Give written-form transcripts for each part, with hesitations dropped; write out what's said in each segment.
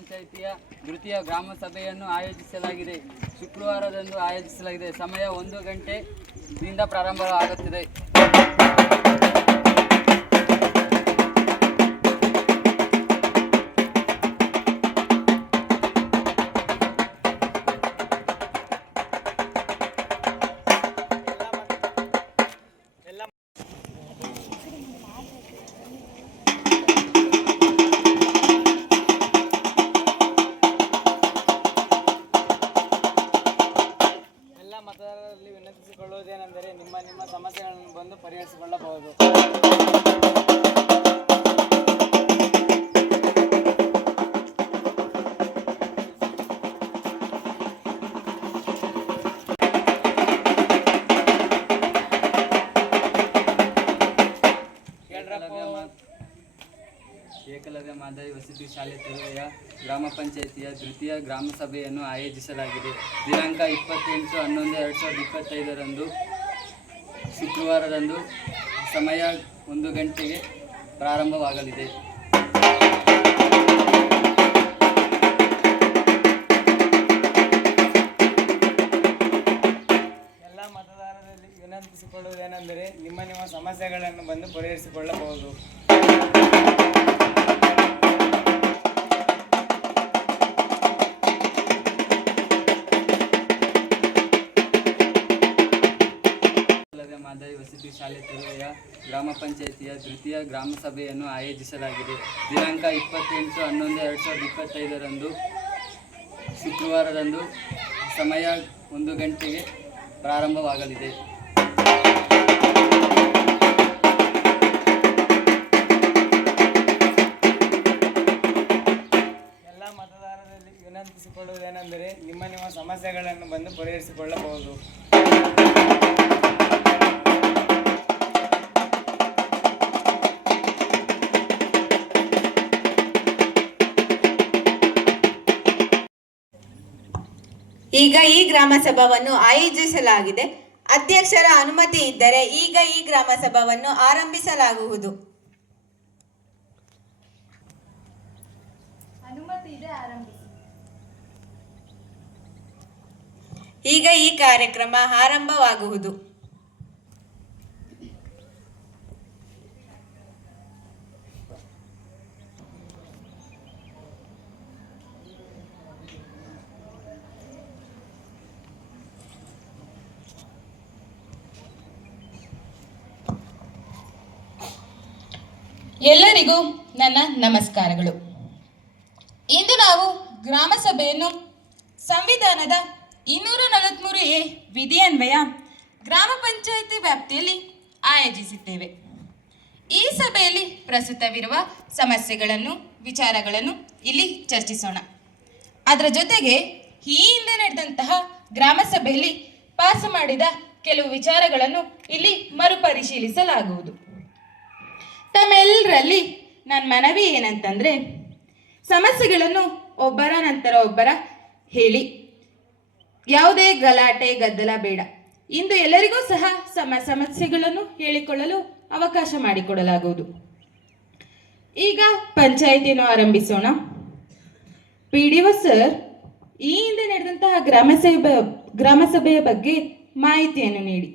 ಪಂಚಾಯಿತಿಯ ತೃತೀಯ ಗ್ರಾಮ ಸಭೆಯನ್ನು ಆಯೋಜಿಸಲಾಗಿದೆ. ಶುಕ್ರವಾರದಂದು ಆಯೋಜಿಸಲಾಗಿದೆ. ಸಮಯ 1 ಗಂಟೆಯಿಂದ ಪ್ರಾರಂಭವಾಗುತ್ತಿದೆ. ಮತದಾರರಲ್ಲಿ ವಿನಂತಿಸಿಕೊಳ್ಳುವುದೇನೆಂದರೆ ನಿಮ್ಮ ಸಮಸ್ಯೆಗಳನ್ನು ಬಂದು ಪರಿಹರಿಸಿಕೊಳ್ಳಬಹುದು. ಏಕಲವ್ಯ ಮಾದರಿ ವಸತಿ ಶಾಲೆ ತರುವೆಯ ಗ್ರಾಮ ಪಂಚಾಯಿತಿಯ ತೃತೀಯ ಗ್ರಾಮ ಸಭೆಯನ್ನು ಆಯೋಜಿಸಲಾಗಿದೆ. ದಿನಾಂಕ 28/11/2025 ಶುಕ್ರವಾರದಂದು ಸಮಯ 1 ಗಂಟೆಗೆ ಪ್ರಾರಂಭವಾಗಲಿದೆ. ಎಲ್ಲ ಮತದಾರರಲ್ಲಿ ವಿನಂತಿಸಿಕೊಳ್ಳುವುದೇನೆಂದರೆ ನಿಮ್ಮ ಸಮಸ್ಯೆಗಳನ್ನು ಬಂದು ಪರಿಹರಿಸಿಕೊಳ್ಳಬಹುದು. ಮಾದರಿ ವಸತಿ ಶಾಲೆ ತರುವೆಯ ಗ್ರಾಮ ಪಂಚಾಯಿತಿಯ ತೃತೀಯ ಗ್ರಾಮ ಸಭೆಯನ್ನು ಆಯೋಜಿಸಲಾಗಿದೆ. ದಿನಾಂಕ 28/11/2025 ಶುಕ್ರವಾರದಂದು ಸಮಯ 1 ಗಂಟೆಗೆ ಪ್ರಾರಂಭವಾಗಲಿದೆ. ಎಲ್ಲ ಮತದಾರರಲ್ಲಿ ವಿನಂತಿಸಿಕೊಳ್ಳುವುದೇನೆಂದರೆ ನಿಮ್ಮ ಸಮಸ್ಯೆಗಳನ್ನು ಬಂದು ಪರಿಹರಿಸಿಕೊಳ್ಳಬಹುದು. ಈಗ ಈ ಗ್ರಾಮ ಸಭಾವನ್ನು ಆಯೋಜಿಸಲಾಗಿದೆ. ಅಧ್ಯಕ್ಷರ ಅನುಮತಿ ಇದ್ದರೆ ಈಗ ಈ ಗ್ರಾಮ ಸಭಾವನ್ನು ಆರಂಭಿಸಲಾಗುವುದು. ಅನುಮತಿ ಇದೆ, ಆರಂಭಿಸಿ. ಈಗ ಈ ಕಾರ್ಯಕ್ರಮ ಆರಂಭವಾಗುವುದು. ಎಲ್ಲರಿಗೂ ನನ್ನ ನಮಸ್ಕಾರಗಳು. ಇಂದು ನಾವು ಗ್ರಾಮ ಸಭೆಯನ್ನು ಸಂವಿಧಾನದ 243A ವಿಧಿಯನ್ವಯ ಗ್ರಾಮ ಪಂಚಾಯಿತಿ ವ್ಯಾಪ್ತಿಯಲ್ಲಿ ಆಯೋಜಿಸಿದ್ದೇವೆ. ಈ ಸಭೆಯಲ್ಲಿ ಪ್ರಸ್ತುತವಿರುವ ಸಮಸ್ಯೆಗಳನ್ನು, ವಿಚಾರಗಳನ್ನು ಇಲ್ಲಿ ಚರ್ಚಿಸೋಣ. ಅದರ ಜೊತೆಗೆ ಈ ಹಿಂದೆ ನಡೆದಂತಹ ಗ್ರಾಮ ಸಭೆಯಲ್ಲಿ ಪಾಸ್ ಮಾಡಿದ ಕೆಲವು ವಿಚಾರಗಳನ್ನು ಇಲ್ಲಿ ಮರುಪರಿಶೀಲಿಸಲಾಗುವುದು. ತಮ್ಮೆಲ್ಲರಲ್ಲಿ ನನ್ನ ಮನವಿ ಏನಂತಂದರೆ, ಸಮಸ್ಯೆಗಳನ್ನು ಒಬ್ಬರ ನಂತರ ಒಬ್ಬರ ಹೇಳಿ, ಯಾವುದೇ ಗಲಾಟೆ ಗದ್ದಲ ಬೇಡ. ಇಂದು ಎಲ್ಲರಿಗೂ ಸಹ ಸಮಸ್ಯೆಗಳನ್ನು ಹೇಳಿಕೊಳ್ಳಲು ಅವಕಾಶ ಮಾಡಿಕೊಡಲಾಗುವುದು. ಈಗ ಪಂಚಾಯಿತಿಯನ್ನು ಆರಂಭಿಸೋಣ. PDO ಸರ್, ಈ ಹಿಂದೆ ನಡೆದಂತಹ ಗ್ರಾಮ ಸಭೆಯ ಬಗ್ಗೆ ಮಾಹಿತಿಯನ್ನು ನೀಡಿ.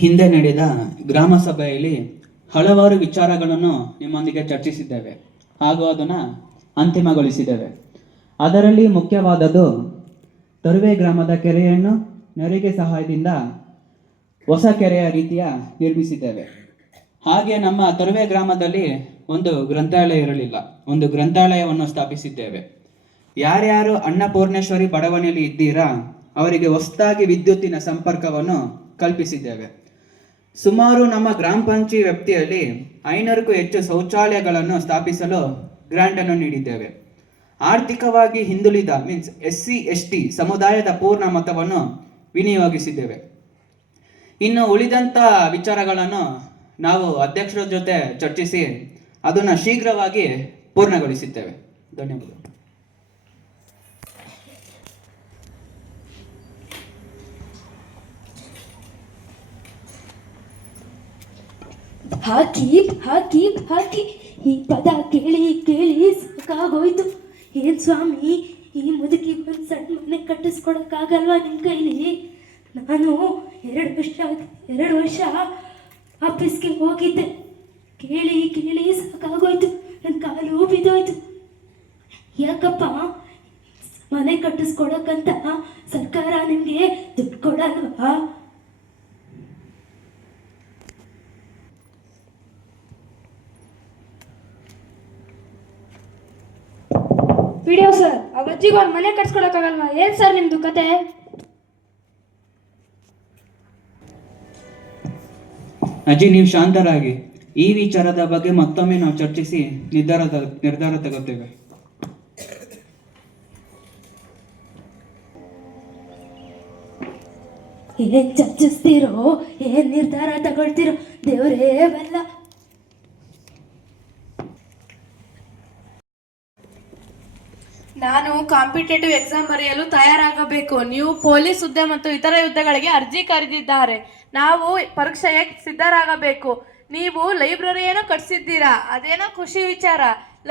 ಹಿಂದೆ ನಡೆದ ಗ್ರಾಮ ಸಭೆಯಲ್ಲಿ ಹಲವಾರು ವಿಚಾರಗಳನ್ನು ನಿಮ್ಮೊಂದಿಗೆ ಚರ್ಚಿಸಿದ್ದೇವೆ ಹಾಗೂ ಅದನ್ನು ಅಂತಿಮಗೊಳಿಸಿದ್ದೇವೆ. ಅದರಲ್ಲಿ ಮುಖ್ಯವಾದದ್ದು ತರುವೆ ಗ್ರಾಮದ ಕೆರೆಯನ್ನು ನರಿಗೆ ಸಹಾಯದಿಂದ ಹೊಸ ಕೆರೆಯ ರೀತಿಯ ನಿರ್ಮಿಸಿದ್ದೇವೆ. ಹಾಗೆ ನಮ್ಮ ತರುವೆ ಗ್ರಾಮದಲ್ಲಿ ಒಂದು ಗ್ರಂಥಾಲಯ ಇರಲಿಲ್ಲ. ಒಂದು ಗ್ರಂಥಾಲಯವನ್ನು ಸ್ಥಾಪಿಸಿದ್ದೇವೆ. ಯಾರ್ಯಾರು ಅನ್ನಪೂರ್ಣೇಶ್ವರಿ ಬಡಾವಣೆಯಲ್ಲಿ ಇದ್ದೀರಾ ಅವರಿಗೆ ಹೊಸದಾಗಿ ವಿದ್ಯುತ್ತಿನ ಸಂಪರ್ಕವನ್ನು ಕಲ್ಪಿಸಿದ್ದೇವೆ. ಸುಮಾರು ನಮ್ಮ ಗ್ರಾಮ ಪಂಚಾಯತಿ ವ್ಯಾಪ್ತಿಯಲ್ಲಿ 500ಕ್ಕೂ ಹೆಚ್ಚು ಶೌಚಾಲಯಗಳನ್ನು ಸ್ಥಾಪಿಸಲು ಗ್ರಾಂಟನ್ನು ನೀಡಿದ್ದೇವೆ. ಆರ್ಥಿಕವಾಗಿ ಹಿಂದುಳಿದ SC ST ಸಮುದಾಯದ ಪೂರ್ಣ ಮೊತ್ತವನ್ನು ವಿನಿಯೋಗಿಸಿದ್ದೇವೆ. ಇನ್ನು ಉಳಿದಂಥ ವಿಚಾರಗಳನ್ನು ನಾವು ಅಧ್ಯಕ್ಷರ ಜೊತೆ ಚರ್ಚಿಸಿ ಅದನ್ನು ಶೀಘ್ರವಾಗಿ ಪೂರ್ಣಗೊಳಿಸಿದ್ದೇವೆ. ಧನ್ಯವಾದ. ಹಾಕಿ ಹಾಕಿ ಹಾಕಿ ಈ ಪದ ಕೇಳಿ ಕೇಳಿ ಸಾಕಾಗೋಯ್ತು. ಏನ್ ಸ್ವಾಮಿ, ಈ ಮುದುಕಿಗೆ ಒಂದು ಸಣ್ಣ ಮನೆ ಕಟ್ಟಿಸ್ಕೊಡಕ್ಕಾಗಲ್ವಾ ನಿಮ್ಮ ಕೈಲಿ? ನಾನು 2 ವರ್ಷ ಆಫೀಸ್ಗೆ ಹೋಗಿದ್ದೆ. ಕೇಳಿ ಕೇಳಿ ಸಾಕಾಗೋಯ್ತು, ನನ್ನ ಕಾಲು ಬಿದ್ದೋಯ್ತು. ಯಾಕಪ್ಪ ಮನೆ ಕಟ್ಟಿಸ್ಕೊಡಕ್ಕಂತ ಸರ್ಕಾರ ನಿಮಗೆ ದುಡ್ಡು ಕೊಡಲ್ವಾ? ವಿಡಿಯೋ ಸರ್, ಆ ಅಜ್ಜಿಗೆ ಒಂದು ಮನೆ ಕಟ್ಸ್ಕೊಡಕ್ಕಾಗಲ್ವಾ? ಏನು ಸರ್ ನಿಮ್ಮದು ಕತೆ? ಅಜ್ಜಿ, ನೀವು ಶಾಂತರಾಗಿ. ಈ ವಿಚಾರದ ಬಗ್ಗೆ ಮತ್ತೊಮ್ಮೆ ನಾವು ಚರ್ಚಿಸಿ ನಿರ್ಧಾರ ತಗೋತೇವೆ. ಏನ್ ಚರ್ಚಿಸ್ತೀರೋ, ಏನ್ ನಿರ್ಧಾರ ತಗೊಳ್ತೀರೋ ದೇವರೇ ಬಲ್ಲ. ನಾನು ಕಾಂಪಿಟೇಟಿವ್ ಎಕ್ಸಾಮ್ ಬರೆಯಲು ತಯಾರಾಗಬೇಕು. ನೀವು ಪೊಲೀಸ್ ಹುದ್ದೆ ಮತ್ತು ಇತರ ಹುದ್ದೆಗಳಿಗೆ ಅರ್ಜಿ ಕರೆದಿದ್ದಾರೆ. ನಾವು ಪರೀಕ್ಷೆಗೆ ಸಿದ್ಧರಾಗಬೇಕು. ನೀವು ಲೈಬ್ರರಿಯನ್ನು ಕಟ್ಸಿದ್ದೀರಾ, ಅದೇನೋ ಖುಷಿ ವಿಚಾರ.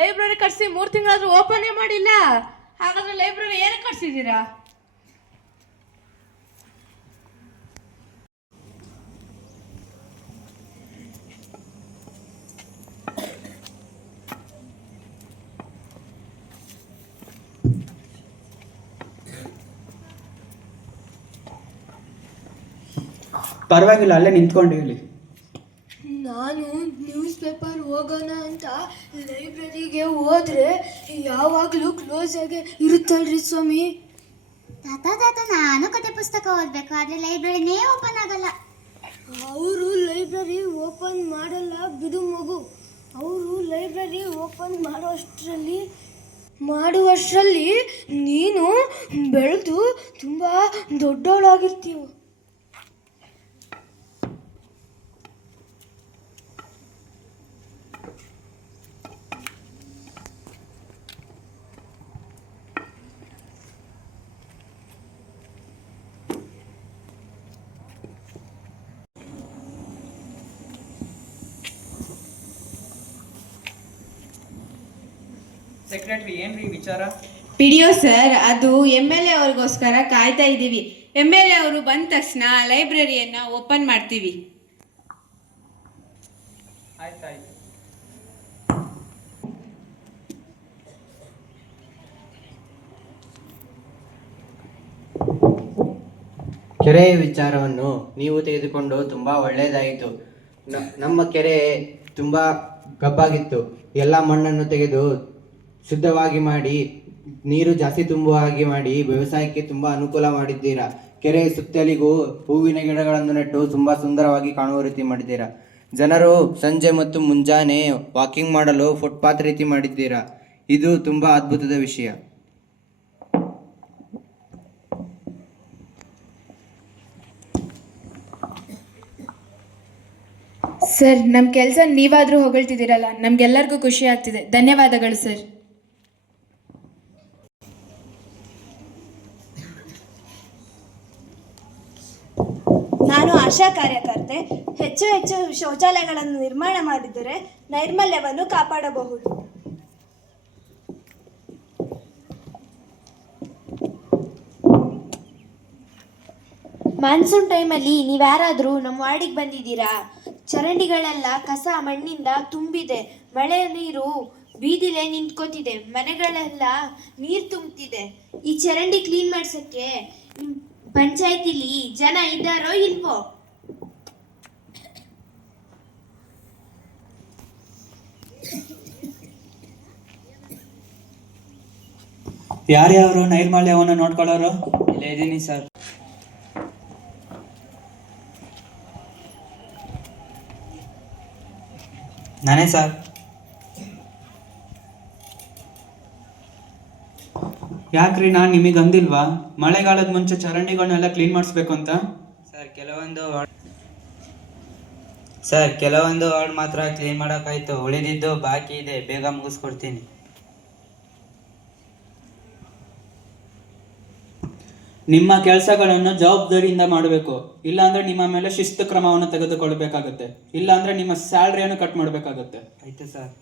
ಲೈಬ್ರರಿ ಕಟ್ಸಿ 3 ತಿಂಗಳಾದ್ರೂ ಓಪನ್ ಮಾಡಿಲ್ಲ. ಹಾಗಾದ್ರೆ ಲೈಬ್ರರಿ ಏನಕ್ಕೆ ಕಟ್ಸಿದ್ದೀರಾ? ಪರವಾಗಿಲ್ಲ, ಅಲ್ಲೇ ನಿಂತ್ಕೊಂಡು ಹೇಳಿ. ನಾನು ನ್ಯೂಸ್ ಪೇಪರ್ ಹೋಗೋಣ ಅಂತ ಲೈಬ್ರರಿಗೆ ಹೋದ್ರೆ ಯಾವಾಗಲೂ ಕ್ಲೋಸ್ ಆಗಿ ಇರುತ್ತಲ್ರಿ ಸ್ವಾಮಿ. ತಾತ ನಾನು ಕತೆ ಪುಸ್ತಕ ಓದಬೇಕು, ಆದರೆ ಲೈಬ್ರರಿನೇ ಓಪನ್ ಆಗಲ್ಲ. ಅವರು ಲೈಬ್ರರಿ ಓಪನ್ ಮಾಡಲ್ಲ ಬಿಡು ಮಗು. ಅವರು ಲೈಬ್ರರಿ ಓಪನ್ ಮಾಡುವಷ್ಟರಲ್ಲಿ ನೀನು ಬೆಳೆದು ತುಂಬ ದೊಡ್ಡವಳಾಗಿರ್ತೀವ. ಸೆಕ್ರೆಟರಿ, ಏನ್ರಿ ವಿಚಾರ? ಪಿಡಿಒ ಸರ್, ಅದು MLA ಅವ್ರಿಗೋಸ್ಕರ ಕಾಯ್ತಾ ಇದ್ದೀವಿ. MLA ಅವರು ಬಂದ ತಕ್ಷಣ ಲೈಬ್ರರಿಯನ್ನು ಓಪನ್ ಮಾಡ್ತೀವಿ. ಆಯ್ತಾಯ್ತು. ಕೆರೆಯ ವಿಚಾರವನ್ನು ನೀವು ತೆಗೆದುಕೊಂಡು ತುಂಬ ಒಳ್ಳೆಯದಾಯಿತು. ನಮ್ಮ ಕೆರೆ ತುಂಬ ಕಪ್ಪಾಗಿತ್ತು. ಎಲ್ಲ ಮಣ್ಣನ್ನು ತೆಗೆದು ಶುದ್ಧವಾಗಿ ಮಾಡಿ, ನೀರು ಜಾಸ್ತಿ ತುಂಬುವ ಹಾಗೆ ಮಾಡಿ ವ್ಯವಸಾಯಕ್ಕೆ ತುಂಬ ಅನುಕೂಲ ಮಾಡಿದ್ದೀರಾ. ಕೆರೆಯ ಸುತ್ತಲಿಗೂ ಹೂವಿನ ಗಿಡಗಳನ್ನು ನೆಟ್ಟು ತುಂಬ ಸುಂದರವಾಗಿ ಕಾಣುವ ರೀತಿ ಮಾಡಿದ್ದೀರಾ. ಜನರು ಸಂಜೆ ಮತ್ತು ಮುಂಜಾನೆ ವಾಕಿಂಗ್ ಮಾಡಲು ಫುಟ್ಪಾತ್ ರೀತಿ ಮಾಡಿದ್ದೀರಾ. ಇದು ತುಂಬ ಅದ್ಭುತದ ವಿಷಯ. ಸರ್, ನಮ್ಮ ಕೆಲಸ ನೀವಾದರೂ ಹೊಗಳ್ತಿದ್ದೀರಲ್ಲ, ನಮಗೆಲ್ಲರಿಗೂ ಖುಷಿ ಆಗ್ತಿದೆ. ಧನ್ಯವಾದಗಳು ಸರ್. ನಾನು ಆಶಾ ಕಾರ್ಯಕರ್ತೆ. ಹೆಚ್ಚು ಹೆಚ್ಚು ಶೌಚಾಲಯಗಳನ್ನು ನಿರ್ಮಾಣ ಮಾಡಿದರೆ ನೈರ್ಮಲ್ಯವನ್ನು ಕಾಪಾಡಬಹುದು. ಮಾನ್ಸೂನ್ ಟೈಮಲ್ಲಿ ನೀವ್ಯಾರಾದರೂ ನಮ್ಮ ವಾರ್ಡಿಗೆ ಬಂದಿದ್ದೀರಾ? ಚರಂಡಿಗಳೆಲ್ಲ ಕಸ ಮಣ್ಣಿಂದ ತುಂಬಿದೆ. ಮಳೆ ನೀರು ಬೀದಿಲೇ ನಿಂತ್ಕೋತಿದೆ. ಮನೆಗಳೆಲ್ಲ ನೀರು ತುಂಬ್ತಿದೆ. ಈ ಚರಂಡಿ ಕ್ಲೀನ್ ಮಾಡ್ಸೋಕ್ಕೆ ಪಂಚಾಯತಿಲಿ ಜನ ಇದ್ದಾರೋ ಇಲ್ವೋ? ಯಾರ್ಯಾರು ನೈರ್ಮಲ್ಯವನ್ನು ನೋಡ್ಕೊಳ್ಳೋರು? ಇಲ್ಲೇ ಇದ್ದೀನಿ ಸರ್. ನಾನೇ ಸರ್. ಯಾಕ್ರಿ, ನಾನು ನಿಮಗೆ ಅಂದಿಲ್ವಾ ಮಳೆಗಾಲದ ಮುಂಚೆ ಚರಂಡಿಗಳನ್ನೆಲ್ಲ ಕ್ಲೀನ್ ಮಾಡಿಸ್ಬೇಕು ಅಂತ? ಸರ್, ಕೆಲವೊಂದು ವಾರ್ಡ್ ಮಾತ್ರ ಕ್ಲೀನ್ ಮಾಡೋಕ್ಕಾಯ್ತು. ಉಳಿದಿದ್ದು ಬಾಕಿ ಇದೆ, ಬೇಗ ಮುಗಿಸ್ಕೊಡ್ತೀನಿ. ನಿಮ್ಮ ಕೆಲಸಗಳನ್ನು ಜವಾಬ್ದಾರಿಯಿಂದ ಮಾಡಬೇಕು. ಇಲ್ಲಾಂದ್ರೆ ನಿಮ್ಮ ಮೇಲೆ ಶಿಸ್ತು ಕ್ರಮವನ್ನು ತೆಗೆದುಕೊಳ್ಬೇಕಾಗುತ್ತೆ. ಇಲ್ಲಾಂದ್ರೆ ನಿಮ್ಮ ಸ್ಯಾಲ್ರಿಯನ್ನು ಕಟ್ ಮಾಡಬೇಕಾಗುತ್ತೆ. ಆಯ್ತು ಸರ್.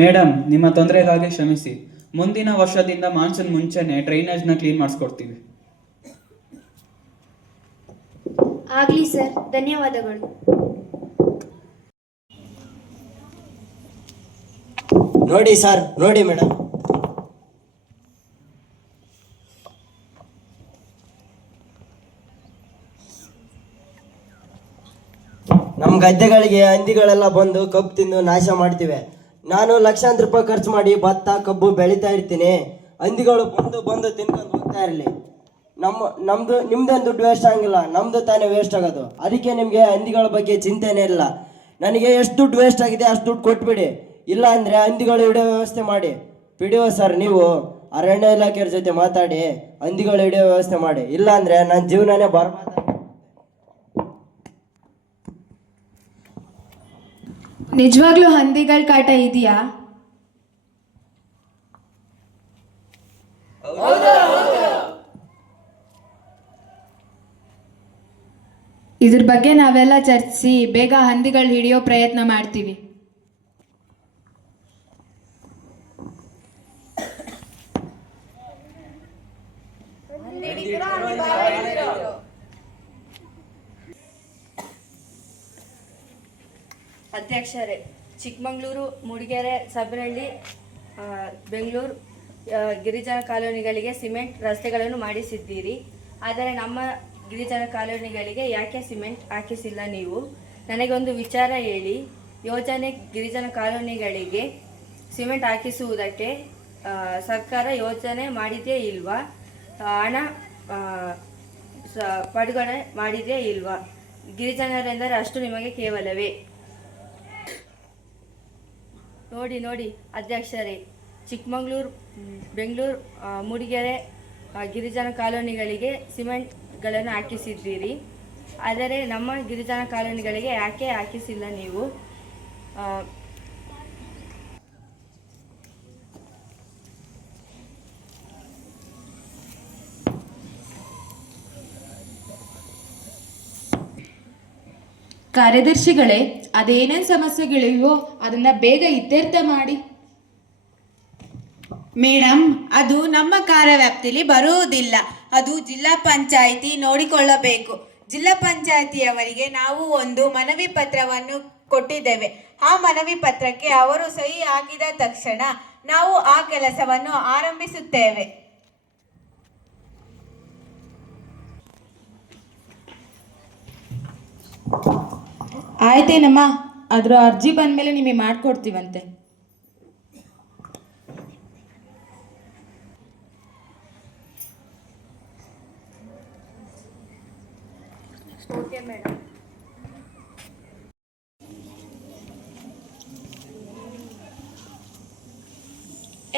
ಮೇಡಮ್, ನಿಮ್ಮ ತೊಂದರೆಗಾಗಿ ಕ್ಷಮಿಸಿ. ಮುಂದಿನ ವರ್ಷದಿಂದ ಮಾನ್ಸೂನ್ ಮುಂಚೆನೆ ಡ್ರೈನೇಜ್ನ ಕ್ಲೀನ್ ಮಾಡಿಸ್ಕೊಡ್ತೀವಿ. ಆಗ್ಲಿ ಸರ್, ಧನ್ಯವಾದಗಳು. ನೋಡಿ ಸರ್, ನೋಡಿ ಮೇಡಮ್, ನಮ್ಮ ಗದ್ದೆಗಳಿಗೆ ಹಂದಿಗಳೆಲ್ಲ ಬಂದು ಕಬ್ಬು ತಿಂದು ನಾಶ ಮಾಡ್ತಿವೆ. ನಾನು ಲಕ್ಷಾಂತರ ರೂಪಾಯಿ ಖರ್ಚು ಮಾಡಿ ಭತ್ತ ಕಬ್ಬು ಬೆಳೀತಾ ಇರ್ತೀನಿ. ಹಂದಿಗಳು ಬಂದು ಬಂದು ತಿನ್ಕೊಂಡು ಹೋಗ್ತಾ ಇರಲಿ. ನಿಮ್ದೇನು ದುಡ್ಡು ವೇಸ್ಟ್ ಆಗಿಲ್ಲ, ನಮ್ದು ತಾನೇ ವೇಸ್ಟ್ ಆಗೋದು. ಅದಕ್ಕೆ ನಿಮಗೆ ಹಂದಿಗಳ ಬಗ್ಗೆ ಚಿಂತೆನೇ ಇಲ್ಲ. ನನಗೆ ಎಷ್ಟು ದುಡ್ಡು ವೇಸ್ಟ್ ಆಗಿದೆ ಅಷ್ಟು ದುಡ್ಡು ಕೊಟ್ಬಿಡಿ. ಇಲ್ಲ ಅಂದರೆ ಹಂದಿಗಳು ಹಿಡಿಯೋ ವ್ಯವಸ್ಥೆ ಮಾಡಿ. ಪಿಡಿಒ ಸರ್, ನೀವು ಅರಣ್ಯ ಇಲಾಖೆಯವ್ರ ಜೊತೆ ಮಾತಾಡಿ ಹಂದಿಗಳು ಹಿಡಿಯೋ ವ್ಯವಸ್ಥೆ ಮಾಡಿ. ಇಲ್ಲ ಅಂದರೆ ನನ್ನ ಜೀವನನೇ ಬರ್ಬಾದ. ನಿಜವಾಗ್ಲೂ ಹಂದಿಗಳ ಕಾಟ ಇದೆಯಾ? ಇದ್ರ ಬಗ್ಗೆ ನಾವೆಲ್ಲ ಚರ್ಚಿಸಿ ಬೇಗ ಹಂದಿಗಳು ಹಿಡಿಯೋ ಪ್ರಯತ್ನ ಮಾಡ್ತೀವಿ. ಅಧ್ಯಕ್ಷರೇ, ಚಿಕ್ಕಮಗಳೂರು, ಮೂಡಿಗೆರೆ, ಸಬ್ನಹಳ್ಳಿ, ಬೆಂಗಳೂರು ಗಿರಿಜನ ಕಾಲೋನಿಗಳಿಗೆ ಸಿಮೆಂಟ್ ರಸ್ತೆಗಳನ್ನು ಮಾಡಿಸಿದ್ದೀರಿ. ಆದರೆ ನಮ್ಮ ಗಿರಿಜನ ಕಾಲೋನಿಗಳಿಗೆ ಯಾಕೆ ಸಿಮೆಂಟ್ ಹಾಕಿಸಿಲ್ಲ ನೀವು? ನನಗೊಂದು ವಿಚಾರ ಹೇಳಿ. ಯೋಜನೆ ಗಿರಿಜನ ಕಾಲೋನಿಗಳಿಗೆ ಸಿಮೆಂಟ್ ಹಾಕಿಸುವುದಕ್ಕೆ ಸರ್ಕಾರ ಯೋಜನೆ ಮಾಡಿದೆಯೇ ಇಲ್ವಾ? ಹಣ ಪಡುಗಡೆ ಮಾಡಿದೆಯೇ ಇಲ್ವಾ? ಗಿರಿಜನರೆಂದರೆ ಅಷ್ಟು ನಿಮಗೆ ಕೇವಲವೇ? ನೋಡಿ ನೋಡಿ ಅಧ್ಯಕ್ಷರೇ, ಚಿಕ್ಕಮಗಳೂರು, ಬೆಂಗಳೂರು, ಮೂಡಿಗೆರೆ ಗಿರಿಜನ ಕಾಲೋನಿಗಳಿಗೆ ಸಿಮೆಂಟ್ಗಳನ್ನು ಹಾಕಿಸಿದ್ದೀರಿ. ಆದರೆ ನಮ್ಮ ಗಿರಿಜನ ಕಾಲೋನಿಗಳಿಗೆ ಯಾಕೆ ಹಾಕಿಸಿಲ್ಲ ನೀವು? ಕಾರ್ಯದರ್ಶಿಗಳೇ, ಅದೇನೇನು ಸಮಸ್ಯೆಗಳಿವೆಯೋ ಅದನ್ನ ಬೇಗ ಇತ್ಯರ್ಥ ಮಾಡಿ. ಮೇಡಮ್, ಅದು ನಮ್ಮ ಕಾರ್ಯವ್ಯಾಪ್ತಿಯಲ್ಲಿ ಬರುವುದಿಲ್ಲ. ಅದು ಜಿಲ್ಲಾ ಪಂಚಾಯಿತಿ ನೋಡಿಕೊಳ್ಳಬೇಕು. ಜಿಲ್ಲಾ ಪಂಚಾಯಿತಿಯವರಿಗೆ ನಾವು ಒಂದು ಮನವಿ ಪತ್ರವನ್ನು ಕೊಟ್ಟಿದ್ದೇವೆ. ಆ ಮನವಿ ಪತ್ರಕ್ಕೆ ಅವರು ಸಹಿ ಹಾಕಿದ ತಕ್ಷಣ ನಾವು ಆ ಕೆಲಸವನ್ನು ಆರಂಭಿಸುತ್ತೇವೆ. ಆಯ್ತೇನಮ್ಮ, ಅದರ ಅರ್ಜಿ ಬಂದಮೇಲೆ ನಿಮಗೆ ಮಾಡಿಕೊಡ್ತೀವಂತೆ. Okay madam.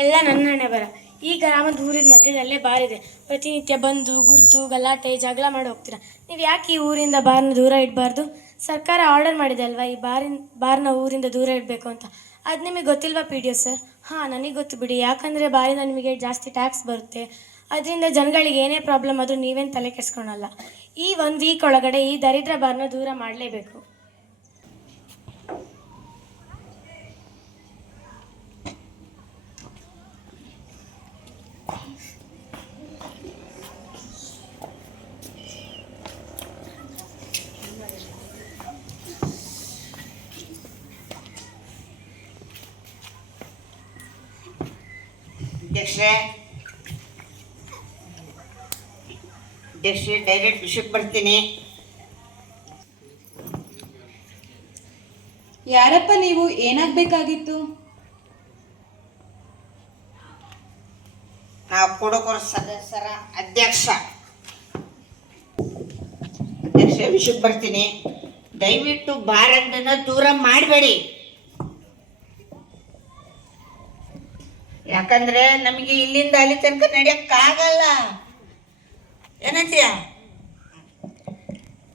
ಎಲ್ಲ ನನ್ನ ಹಣೆ ಬರ. ಈ ಗ್ರಾಮದ ಊರಿನ ಮಧ್ಯದಲ್ಲೇ ಬಾರಿದೆ. ಪ್ರತಿನಿತ್ಯ ಬಂದು ಗುರ್ದು ಗಲಾಟೆ ಜಗಳ ಮಾಡಿ ಹೋಗ್ತೀರಾ. ನೀವು ಯಾಕೆ ಈ ಊರಿಂದ ಬಾರ್ನ ದೂರ ಇಡಬಾರ್ದು? ಸರ್ಕಾರ ಆರ್ಡರ್ ಮಾಡಿದೆ ಅಲ್ವಾ ಈ ಬಾರ್ನ ಊರಿಂದ ದೂರ ಇಡಬೇಕು ಅಂತ. ಅದು ನಿಮಗೆ ಗೊತ್ತಿಲ್ವಾ PDO ಸರ್? ಹಾಂ, ನನಗೆ ಗೊತ್ತು ಬಿಡಿ. ಯಾಕಂದರೆ ಬಾರಿಂದ ನಿಮಗೆ ಜಾಸ್ತಿ ಟ್ಯಾಕ್ಸ್ ಬರುತ್ತೆ. ಅದರಿಂದ ಜನಗಳಿಗೆ ಏನೇ ಪ್ರಾಬ್ಲಮ್ ಆದರೂ ನೀವೇನು ತಲೆ ಕೆಡಿಸ್ಕೊಳಲ್ಲ. ಈ 1 ವೀಕ್ ಒಳಗಡೆ ಈ ದರಿದ್ರ ಬಾರ್ನ ದೂರ ಮಾಡಲೇಬೇಕು. ಅಧ್ಯಕ್ಷೆ, ಡೈರೆಕ್ಟ್ ವಿಷಯಕ್ಕೆ ಬರ್ತೀನಿ. ಯಾರಪ್ಪ ನೀವು? ಏನಾಗಬೇಕಾಗಿತ್ತು? ನಾವು ಕುಡುಕರ ಸದಸ್ಯರ ಅಧ್ಯಕ್ಷ. ವಿಷಯಕ್ಕೆ ಬರ್ತೀನಿ. ದಯವಿಟ್ಟು ಬಾರ್ ಅಂಗಡಿನ ದೂರ ಮಾಡಬೇಡಿ. ಯಾಕಂದ್ರೆ ನಮಗೆ ಇಲ್ಲಿಂದ ಅಲ್ಲಿ ತನಕ ನಡೆಯಕ್ಕಾಗಲ್ಲ. ಏನಂತೀಯ?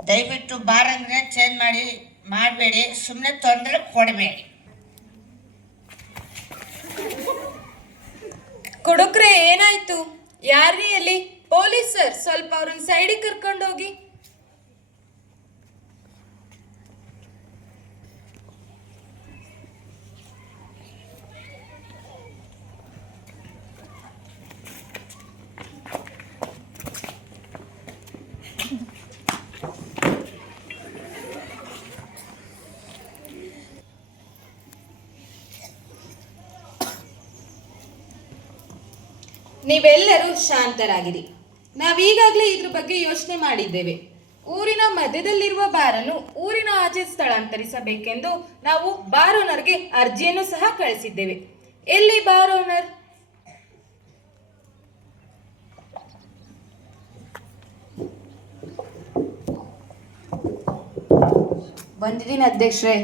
ದಯವಿಟ್ಟು ಬಾರ್ ಅಂದರೆ ಚೇಂಜ್ ಮಾಡಬೇಡಿ, ಸುಮ್ಮನೆ ತೊಂದರೆ ಕೊಡಬೇಡಿ. ಕುಡುಕ್ರೆ ಏನಾಯ್ತು? ಯಾರೀ ಅಲ್ಲಿ? ಪೊಲೀಸ್ ಸರ್, ಸ್ವಲ್ಪ ಅವ್ರನ್ನ ಸೈಡಿಗೆ ಕರ್ಕೊಂಡೋಗಿ. ನೀವೆಲ್ಲರೂ ಶಾಂತರಾಗಿರಿ. ನಾವೀಗಾಗಲೇ ಇದ್ರ ಬಗ್ಗೆ ಯೋಚನೆ ಮಾಡಿದ್ದೇವೆ. ಊರಿನ ಮಧ್ಯದಲ್ಲಿರುವ ಬಾರನ್ನು ಊರಿನ ಆಚೆ ಸ್ಥಳಾಂತರಿಸಬೇಕೆಂದು ನಾವು ಬಾರ್ ಓನರ್ಗೆ ಅರ್ಜಿಯನ್ನು ಸಹ ಕಳಿಸಿದ್ದೇವೆ. ಎಲ್ಲಿ ಬಾರ್ ಓನರ್? ಬಂದಿದ್ದೀನಿ ಅಧ್ಯಕ್ಷರೇ.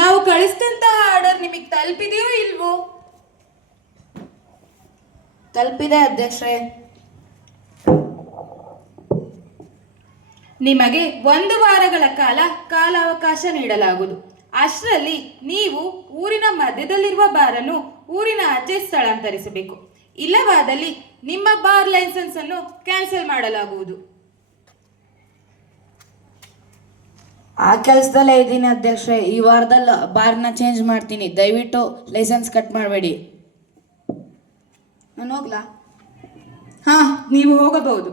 ನಾವು ಕಳಿಸಿದಂತಹ ಆರ್ಡರ್ ನಿಮಗೆ ತಲುಪಿದೆಯೋ ಇಲ್ವೋ? ತಲುಪಿದೆ ಅಧ್ಯಕ್ಷರೇ. ನಿಮಗೆ 1 ವಾರಗಳ ಕಾಲಾವಕಾಶ ನೀಡಲಾಗುವುದು. ಅಷ್ಟರಲ್ಲಿ ನೀವು ಊರಿನ ಮಧ್ಯದಲ್ಲಿರುವ ಬಾರನ್ನು ಊರಿನ ಆಚೆ ಸ್ಥಳಾಂತರಿಸಬೇಕು. ಇಲ್ಲವಾದಲ್ಲಿ ನಿಮ್ಮ ಬಾರ್ ಲೈಸೆನ್ಸ್ ಅನ್ನು ಕ್ಯಾನ್ಸಲ್ ಮಾಡಲಾಗುವುದು. ಆ ಕೆಲಸದಲ್ಲೇ ಇದ್ದೀನಿ ಅಧ್ಯಕ್ಷರೇ. ಈ ವಾರದಲ್ಲಿ ಬಾರ್ನ ಚೇಂಜ್ ಮಾಡ್ತೀನಿ. ದಯವಿಟ್ಟು ಲೈಸೆನ್ಸ್ ಕಟ್ ಮಾಡಬೇಡಿ. ನಾನು ಹೋಗ್ಲಾ? ಹಾ, ನೀವು ಹೋಗಬಹುದು.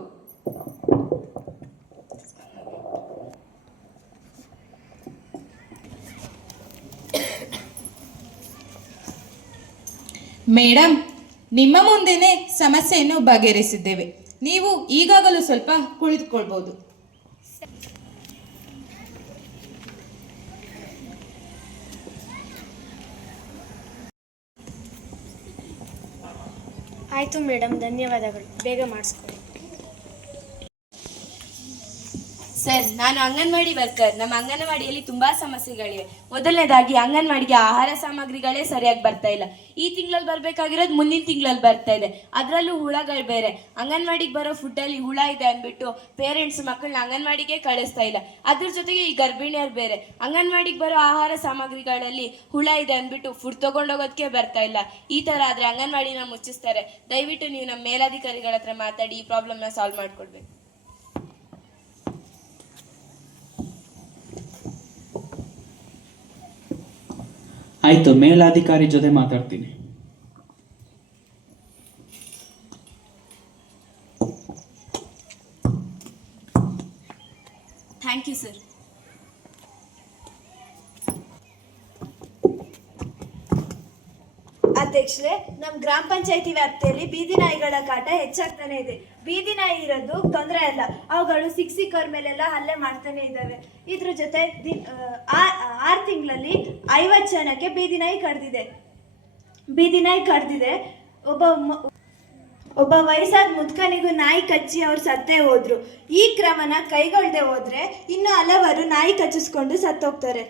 ಮೇಡಮ್, ನಿಮ್ಮ ಮುಂದೆನೆ ಸಮಸ್ಯೆಯನ್ನು ಬಗೆಹರಿಸಿದ್ದೇವೆ. ನೀವು ಈಗಾಗಲೂ ಸ್ವಲ್ಪ ಕುಳಿತುಕೊಳ್ಬಹುದು. ಆಯಿತು ಮೇಡಮ್, ಧನ್ಯವಾದಗಳು. ಬೇಗ ಮಾಡಿಸ್ಕೊಡಿ. ಸರ್, ನಾನು ಅಂಗನವಾಡಿ ವರ್ಕರ್. ನಮ್ಮ ಅಂಗನವಾಡಿಯಲ್ಲಿ ತುಂಬ ಸಮಸ್ಯೆಗಳಿವೆ. ಮೊದಲನೇದಾಗಿ ಅಂಗನವಾಡಿಗೆ ಆಹಾರ ಸಾಮಗ್ರಿಗಳೇ ಸರಿಯಾಗಿ ಬರ್ತಾ ಇಲ್ಲ. ಈ ತಿಂಗಳಲ್ಲಿ ಬರಬೇಕಾಗಿರೋದು ಮುಂದಿನ ತಿಂಗಳಲ್ಲಿ ಬರ್ತಾ ಇದೆ. ಅದರಲ್ಲೂ ಹುಳಗಳು ಬೇರೆ. ಅಂಗನವಾಡಿಗೆ ಬರೋ ಫುಡ್ಡಲ್ಲಿ ಹುಳ ಇದೆ ಅಂದ್ಬಿಟ್ಟು ಪೇರೆಂಟ್ಸ್ ಮಕ್ಕಳನ್ನ ಅಂಗನವಾಡಿಗೆ ಕಳಿಸ್ತಾ ಇಲ್ಲ. ಅದ್ರ ಜೊತೆಗೆ ಈ ಗರ್ಭಿಣಿಯರು ಬೇರೆ. ಅಂಗನವಾಡಿಗೆ ಬರೋ ಆಹಾರ ಸಾಮಗ್ರಿಗಳಲ್ಲಿ ಹುಳ ಇದೆ ಅಂದ್ಬಿಟ್ಟು ಫುಡ್ ತೊಗೊಂಡೋಗೋದಕ್ಕೆ ಬರ್ತಾ ಇಲ್ಲ. ಈ ಥರ ಆದರೆ ಅಂಗನವಾಡಿನ ಮುಚ್ಚಿಸ್ತಾರೆ. ದಯವಿಟ್ಟು ನೀವು ನಮ್ಮ ಮೇಲಾಧಿಕಾರಿಗಳ ಹತ್ರ ಮಾತಾಡಿ ಈ ಪ್ರಾಬ್ಲಮ್ನ ಸಾಲ್ವ್ ಮಾಡಿಕೊಡ್ಬೇಕು. ಆಯಿತು, ಮೇಲಾಧಿಕಾರಿ ಜೊತೆ ಮಾತಾಡ್ತೀನಿ. Thank you sir. ಅಧ್ಯಕ್ಷರೇ, ನಮ್ಮ ಗ್ರಾಮ ಪಂಚಾಯತಿ ವ್ಯಾಪ್ತಿಯಲ್ಲಿ ಬೀದಿ ನಾಯಿಗಳ ಕಾಟ ಹೆಚ್ಚಾಗ್ತಾನೆ ಇದೆ. ಬೀದಿ ನಾಯಿ ಇರೋದು ತೊಂದರೆ ಅಲ್ಲ, ಅವುಗಳು ಸಿಕ್ಕವ್ರ ಮೇಲೆಲ್ಲ ಹಲ್ಲೆ ಮಾಡ್ತಾನೆ ಇದ್ದಾವೆ. ಇದ್ರ ಜೊತೆ 6 ತಿಂಗಳಲ್ಲಿ 50 ಜನಕ್ಕೆ ಬೀದಿ ನಾಯಿ ಕಡ್ದಿದೆ. ಒಬ್ಬ ವಯಸ್ಸಾದ ಮುದ್ಕನಿಗೂ ನಾಯಿ ಕಚ್ಚಿ ಅವ್ರು ಸತ್ತೇ ಹೋದ್ರು. ಈ ಕ್ರಮನ ಕೈಗೊಳ್ಳದೆ ಹೋದ್ರೆ ಇನ್ನು ಹಲವರು ನಾಯಿ ಕಚ್ಚಿಸ್ಕೊಂಡು ಸತ್ತೋಗ್ತಾರೆ.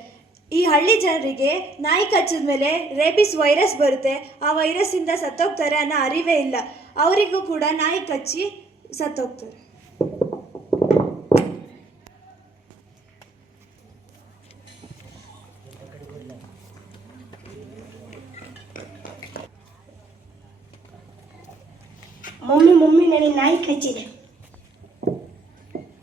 ಈ ಹಳ್ಳಿ ಜನರಿಗೆ ನಾಯಿ ಕಚ್ಚಿದ ಮೇಲೆ ರೇಬಿಸ್ ವೈರಸ್ ಬರುತ್ತೆ, ಆ ವೈರಸ್ಸಿಂದ ಸತ್ತೋಗ್ತಾರೆ ಅನ್ನೋ ಅರಿವೇ ಇಲ್ಲ. ಅವರಿಗೂ ಕೂಡ ನಾಯಿ ಕಚ್ಚಿ ಸತ್ತೋಗ್ತಾರೆ. ಮಮ್ಮಿ ನನಗೆ ನಾಯಿ ಕಚ್ಚಿದೆ.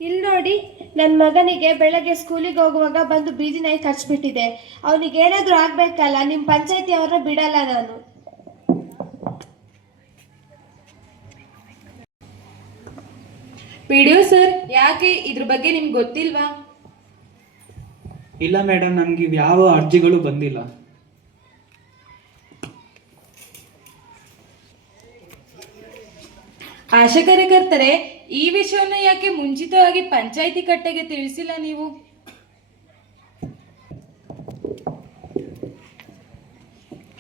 ಇಲ್ಲಿ ನೋಡಿ, ನನ್ನ ಮಗನಿಗೆ ಬೆಳಗ್ಗೆ ಸ್ಕೂಲಿಗೆ ಹೋಗುವಾಗ ಬಂದು ಬೀದಿ ನಾಯಿ ಕಚ್ಬಿಟ್ಟಿದೆ. ಅವನಿಗೆ ಏನಾದರೂ ಆಗಬೇಕಲ್ಲ, ನಿಮ್ಮ ಪಂಚಾಯತಿ ಅವ್ರನ್ನ ಬಿಡಲ್ಲ ನಾನು. ಪಿಡಿಒ ಸರ್, ಯಾಕೆ ಇದ್ರ ಬಗ್ಗೆ ನಿಮ್ಗೆ ಗೊತ್ತಿಲ್ವಾ? ಇಲ್ಲ ಮೇಡಮ್, ನಮ್ಗೆ ಯಾವ ಅರ್ಜಿಗಳು ಬಂದಿಲ್ಲ. ಆಶಾ ಕಾರ್ಯಕರ್ತರೆ, ಈ ವಿಷಯವನ್ನು ಯಾಕೆ ಮುಂಚಿತವಾಗಿ ಪಂಚಾಯಿತಿ ಕಟ್ಟೆಗೆ ತಿಳಿಸಿಲ್ಲ ನೀವು?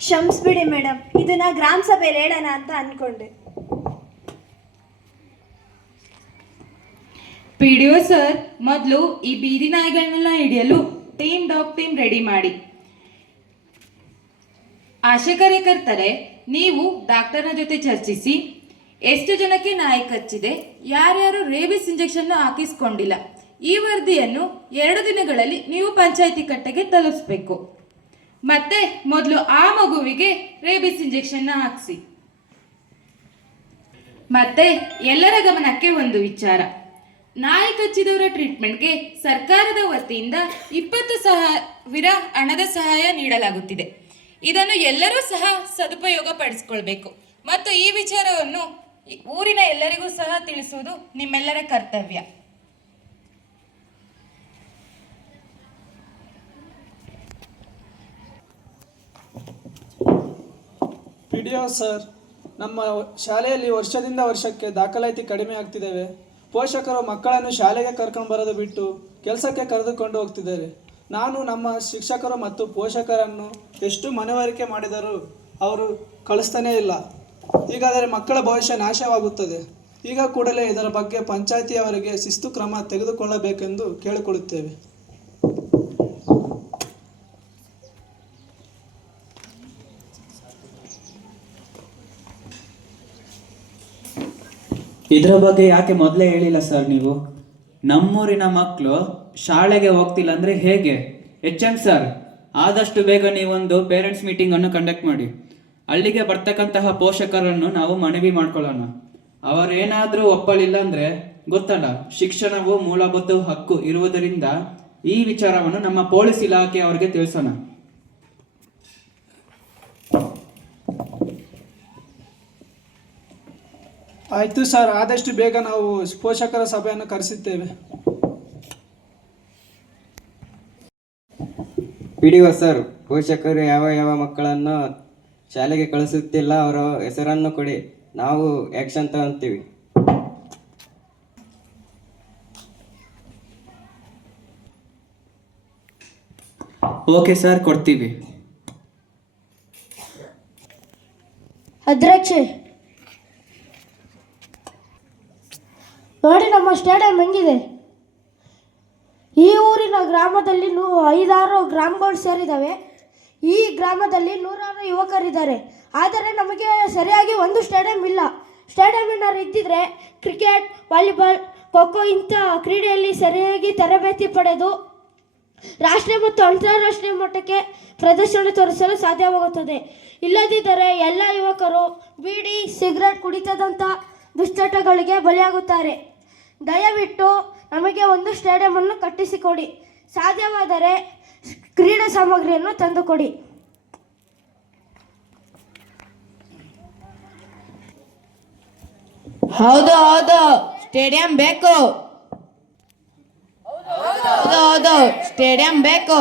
ಕ್ಷಮಿಸ್ಬಿಡಿ ಮೇಡಮ್, ಇದನ್ನ ಗ್ರಾಮ ಸಭೆಯಲ್ಲಿ ಹೇಳೋಣ ಅಂತ ಅನ್ಕೊಂಡೆ. ಪಿಡಿಒ ಸರ್, ಮೊದಲು ಈ ಬೀದಿ ನಾಯಿಗಳನ್ನೆಲ್ಲ ಹಿಡಿಯಲು ಡಾಗ್ ಟೀಮ್ ರೆಡಿ ಮಾಡಿ. ಆಶಾ ಕಾರ್ಯಕರ್ತರೆ, ನೀವು ಡಾಕ್ಟರ್ನ ಜೊತೆ ಚರ್ಚಿಸಿ ಎಷ್ಟು ಜನಕ್ಕೆ ನಾಯಿ ಕಚ್ಚಿದೆ, ಯಾರ್ಯಾರು ರೇಬಿಸ್ ಇಂಜೆಕ್ಷನ್ ಹಾಕಿಸ್ಕೊಂಡಿಲ್ಲ, ಈ ವರದಿಯನ್ನು 2 ದಿನಗಳಲ್ಲಿ ನೀವು ಪಂಚಾಯಿತಿ ಕಟ್ಟೆಗೆ ತಲುಪಿಸ್ಬೇಕು. ಮತ್ತೆ ಮೊದಲು ಆ ಮಗುವಿಗೆ ರೇಬಿಸ್ ಇಂಜೆಕ್ಷನ್ ಹಾಕಿಸಿ. ಮತ್ತೆ ಎಲ್ಲರ ಗಮನಕ್ಕೆ ಒಂದು ವಿಚಾರ, ನಾಯಿ ಕಚ್ಚಿದವರ ಟ್ರೀಟ್ಮೆಂಟ್ಗೆ ಸರ್ಕಾರದ ವತಿಯಿಂದ 20,000 ಹಣದ ಸಹಾಯ ನೀಡಲಾಗುತ್ತಿದೆ. ಇದನ್ನು ಎಲ್ಲರೂ ಸಹ ಸದುಪಯೋಗ ಪಡಿಸಿಕೊಳ್ಬೇಕು ಮತ್ತು ಈ ವಿಚಾರವನ್ನು ಊರಿನ ಎಲ್ಲರಿಗೂ ಸಹ ತಿಳಿಸುವುದು ನಿಮ್ಮೆಲ್ಲರ ಕರ್ತವ್ಯ. PDO ಸರ್, ನಮ್ಮ ಶಾಲೆಯಲ್ಲಿ ವರ್ಷದಿಂದ ವರ್ಷಕ್ಕೆ ದಾಖಲಾತಿ ಕಡಿಮೆ ಆಗ್ತಿದ್ದೇವೆ. ಪೋಷಕರು ಮಕ್ಕಳನ್ನು ಶಾಲೆಗೆ ಕರ್ಕೊಂಡು ಬರೋದು ಬಿಟ್ಟು ಕೆಲಸಕ್ಕೆ ಕರೆದುಕೊಂಡು ಹೋಗ್ತಿದ್ದಾರೆ. ನಾನು ನಮ್ಮ ಶಿಕ್ಷಕರು ಮತ್ತು ಪೋಷಕರನ್ನು ಎಷ್ಟು ಮನವರಿಕೆ ಮಾಡಿದರೂ ಅವರು ಕಳಿಸ್ತಾನೇ ಇಲ್ಲ. ಹೀಗಾದರೆ ಮಕ್ಕಳ ಭವಿಷ್ಯ ನಾಶವಾಗುತ್ತದೆ. ಈಗ ಕೂಡಲೇ ಇದರ ಬಗ್ಗೆ ಪಂಚಾಯಿತಿಯವರಿಗೆ ಶಿಸ್ತು ಕ್ರಮ ತೆಗೆದುಕೊಳ್ಳಬೇಕೆಂದು ಕೇಳಿಕೊಳ್ಳುತ್ತೇವೆ. ಇದರ ಬಗ್ಗೆ ಯಾಕೆ ಮೊದಲೇ ಹೇಳಿಲ್ಲ ಸರ್ ನೀವು? ನಮ್ಮೂರಿನ ಮಕ್ಕಳು ಶಾಲೆಗೆ ಹೋಗ್ತಿಲ್ಲ ಅಂದರೆ ಹೇಗೆ? HM ಸರ್, ಆದಷ್ಟು ಬೇಗ ನೀವೊಂದು ಪೇರೆಂಟ್ಸ್ ಮೀಟಿಂಗನ್ನು ಕಂಡಕ್ಟ್ ಮಾಡಿ. ಅಲ್ಲಿಗೆ ಬರ್ತಕ್ಕಂತಹ ಪೋಷಕರನ್ನು ನಾವು ಮನವಿ ಮಾಡ್ಕೊಳ್ಳೋಣ. ಅವರೇನಾದರೂ ಒಪ್ಪಲಿಲ್ಲ ಅಂದರೆ ಗೊತ್ತಲ್ಲ, ಶಿಕ್ಷಣವು ಮೂಲಭೂತ ಹಕ್ಕು ಇರುವುದರಿಂದ ಈ ವಿಚಾರವನ್ನು ನಮ್ಮ ಪೊಲೀಸ್ ಇಲಾಖೆ ಅವರಿಗೆ ತಿಳಿಸೋಣ. ಆಯಿತು ಸರ್, ಆದಷ್ಟು ಬೇಗ ನಾವು ಪೋಷಕರ ಸಭೆಯನ್ನು ಕರೆಸುತ್ತೇವೆ. PDO ಸರ್, ಪೋಷಕರು ಯಾವ ಮಕ್ಕಳನ್ನು ಶಾಲೆಗೆ ಕಳಿಸುತ್ತಿಲ್ಲ ಅವರ ಹೆಸರನ್ನು ಕೊಡಿ, ನಾವು ಆ್ಯಕ್ಷನ್ ತಗೊಂತೀವಿ. ಓಕೆ ಸರ್, ಕೊಡ್ತೀವಿ. ಅಧ್ಯಕ್ಷೆ ನೋಡಿ, ನಮ್ಮ ಸ್ಟೇಡಿಯಂ ಹೆಂಗಿದೆ. ಈ ಊರಿನ ಗ್ರಾಮದಲ್ಲಿ 5-6 ಗ್ರಾಮಗಳು ಸೇರಿದ್ದಾವೆ. ಈ ಗ್ರಾಮದಲ್ಲಿ 100 ಯುವಕರಿದ್ದಾರೆ. ಆದರೆ ನಮಗೆ ಸರಿಯಾಗಿ ಒಂದು ಸ್ಟೇಡಿಯಂ ಇಲ್ಲ. ಸ್ಟೇಡಿಯಂ ಏನಾದ್ರು ಇದ್ದಿದ್ರೆ ಕ್ರಿಕೆಟ್, ವಾಲಿಬಾಲ್, ಖೋಖೋ ಇಂಥ ಕ್ರೀಡೆಯಲ್ಲಿ ಸರಿಯಾಗಿ ತರಬೇತಿ ಪಡೆದು ರಾಷ್ಟ್ರೀಯ ಮತ್ತು ಅಂತಾರಾಷ್ಟ್ರೀಯ ಮಟ್ಟಕ್ಕೆ ಪ್ರದರ್ಶನ ತೋರಿಸಲು ಸಾಧ್ಯವಾಗುತ್ತದೆ. ಇಲ್ಲದಿದ್ದರೆ ಎಲ್ಲ ಯುವಕರು ಬೀಡಿ, ಸಿಗರೆಟ್, ಕುಡಿತದಂಥ ದುಶ್ಚಟಗಳಿಗೆ ಬಲಿಯಾಗುತ್ತಾರೆ. ದಯವಿಟ್ಟು ನಮಗೆ ಒಂದು ಸ್ಟೇಡಿಯಮನ್ನು ಕಟ್ಟಿಸಿಕೊಡಿ. ಸಾಧ್ಯವಾದರೆ ಕ್ರೀಡಾ ಸಾಮಗ್ರಿಯನ್ನು ತಂದುಕೊಡಿ. ಹೌದು, ಸ್ಟೇಡಿಯಂ ಬೇಕು. ಹೌದು, ಸ್ಟೇಡಿಯಂ ಬೇಕು.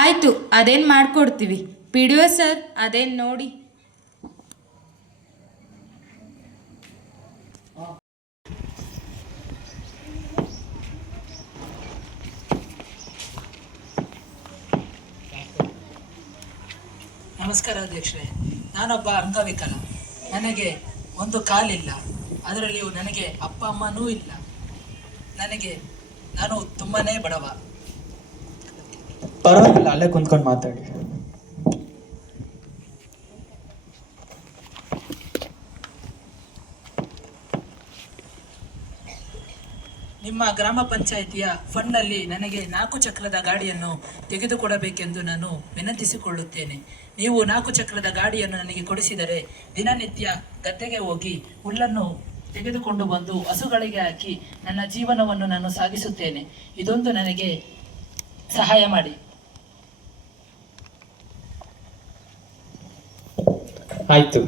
ಆಯಿತು, ಅದೇನು ಮಾಡಿಕೊಡ್ತೀವಿ. PDO ಸರ್, ಅದೇನು ನೋಡಿ. ನಮಸ್ಕಾರ ಅಧ್ಯಕ್ಷರೇ, ನಾನೊಬ್ಬ ಅಂಗವಿಕಲ. ನನಗೆ ಒಂದು ಕಾಲಿಲ್ಲ, ಅದರಲ್ಲಿಯೂ ನನಗೆ ಅಪ್ಪ ಅಮ್ಮನೂ ಇಲ್ಲ. ನಾನು ತುಂಬಾ ಬಡವ. ಪರವಾಗಿಲ್ಲ, ಅಲ್ಲೇ ಕುಂತ್ಕೊಂಡು ಮಾತಾಡಿ. ನಿಮ್ಮ ಗ್ರಾಮ ಪಂಚಾಯಿತಿಯ ಫಂಡ್ನಲ್ಲಿ ನನಗೆ 4 ಚಕ್ರದ ಗಾಡಿಯನ್ನು ತೆಗೆದುಕೊಡಬೇಕೆಂದು ನಾನು ವಿನಂತಿಸಿಕೊಳ್ಳುತ್ತೇನೆ. ನೀವು 4 ಚಕ್ರದ ಗಾಡಿಯನ್ನು ನನಗೆ ಕೊಡಿಸಿದರೆ ದಿನನಿತ್ಯ ಗದ್ದೆಗೆ ಹೋಗಿ ಹುಲ್ಲನ್ನು ತೆಗೆದುಕೊಂಡು ಬಂದು ಹಸುಗಳಿಗೆ ಹಾಕಿ ನನ್ನ ಜೀವನವನ್ನು ನಾನು ಸಾಗಿಸುತ್ತೇನೆ. ಇದೊಂದು ನನಗೆ ಸಹಾಯ ಮಾಡಿ. ಆಯಿತು.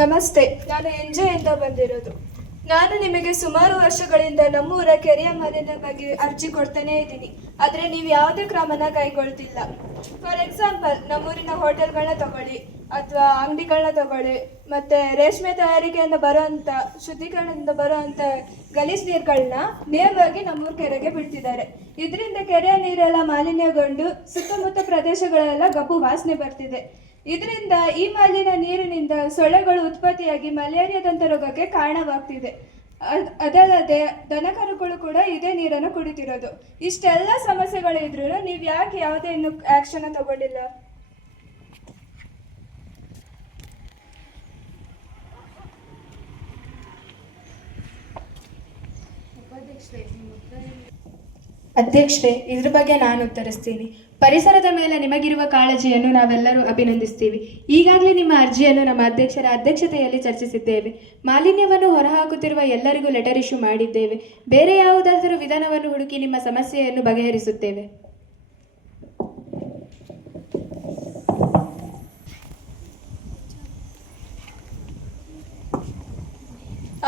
ನಮಸ್ತೆ, ನಾನು ಎಂಜೆಯಿಂದ ಬಂದಿರೋದು. ನಾನು ನಿಮಗೆ ಸುಮಾರು ವರ್ಷಗಳಿಂದ ನಮ್ಮೂರ ಕೆರೆಯ ಮಲಿನ ಬಗ್ಗೆ ಅರ್ಜಿ ಕೊಡ್ತಾನೇ ಇದ್ದೀನಿ. ಆದರೆ ನೀವು ಯಾವುದೇ ಕ್ರಮನ ಕೈಗೊಳ್ತಿಲ್ಲ. ಫಾರ್ ಎಕ್ಸಾಂಪಲ್, ನಮ್ಮೂರಿನ ಹೋಟೆಲ್ಗಳನ್ನ ತಗೊಳ್ಳಿ ಅಥವಾ ಅಂಗಡಿಗಳನ್ನ ತಗೊಳ್ಳಿ, ಮತ್ತು ರೇಷ್ಮೆ ತಯಾರಿಕೆಯಿಂದ ಬರೋವಂಥ ಶುದ್ಧೀಕರಣದಿಂದ ಬರೋವಂಥ ಗಲೀಜು ನೀರುಗಳನ್ನ ನೇರವಾಗಿ ನಮ್ಮೂರ ಕೆರೆಗೆ ಬಿಡ್ತಿದ್ದಾರೆ. ಇದರಿಂದ ಕೆರೆಯ ನೀರೆಲ್ಲ ಮಾಲಿನ್ಯಗೊಂಡು ಸುತ್ತಮುತ್ತ ಪ್ರದೇಶಗಳೆಲ್ಲ ಗಬ್ಬು ವಾಸನೆ ಬರ್ತಿದೆ. ಇದರಿಂದ ಈ ಮಾಲಿನ್ಯ ನೀರಿನಿಂದ ಸೊಳ್ಳೆಗಳು ಉತ್ಪತ್ತಿಯಾಗಿ ಮಲೇರಿಯಾದಂಥ ರೋಗಕ್ಕೆ ಕಾರಣವಾಗ್ತಿದೆ. ಅದಲ್ಲದೆ ದನಕರುಗಳು ಕೂಡ ಇದೇ ನೀರನ್ನು ಕುಡಿತಿರೋದು. ಇಷ್ಟೆಲ್ಲ ಸಮಸ್ಯೆಗಳಿದ್ರೂ ನೀವು ಯಾಕೆ ಯಾವುದೇ ಇನ್ನು ಆ್ಯಕ್ಷನ್ ತಗೊಂಡಿಲ್ಲ? ಅಧ್ಯಕ್ಷರೇ, ಇದ್ರ ಬಗ್ಗೆ ನಾನು ಉತ್ತರಿಸ್ತೀನಿ. ಪರಿಸರದ ಮೇಲೆ ನಿಮಗಿರುವ ಕಾಳಜಿಯನ್ನು ನಾವೆಲ್ಲರೂ ಅಭಿನಂದಿಸ್ತೀವಿ. ಈಗಾಗಲೇ ನಿಮ್ಮ ಅರ್ಜಿಯನ್ನು ನಮ್ಮ ಅಧ್ಯಕ್ಷರ ಅಧ್ಯಕ್ಷತೆಯಲ್ಲಿ ಚರ್ಚಿಸಿದ್ದೇವೆ. ಮಾಲಿನ್ಯವನ್ನು ಹೊರಹಾಕುತ್ತಿರುವ ಎಲ್ಲರಿಗೂ ಲೆಟರ್ ಇಶ್ಯೂ ಮಾಡಿದ್ದೇವೆ. ಬೇರೆ ಯಾವುದಾದರೂ ವಿಧಾನವನ್ನು ಹುಡುಕಿ ನಿಮ್ಮ ಸಮಸ್ಯೆಯನ್ನು ಬಗೆಹರಿಸುತ್ತೇವೆ.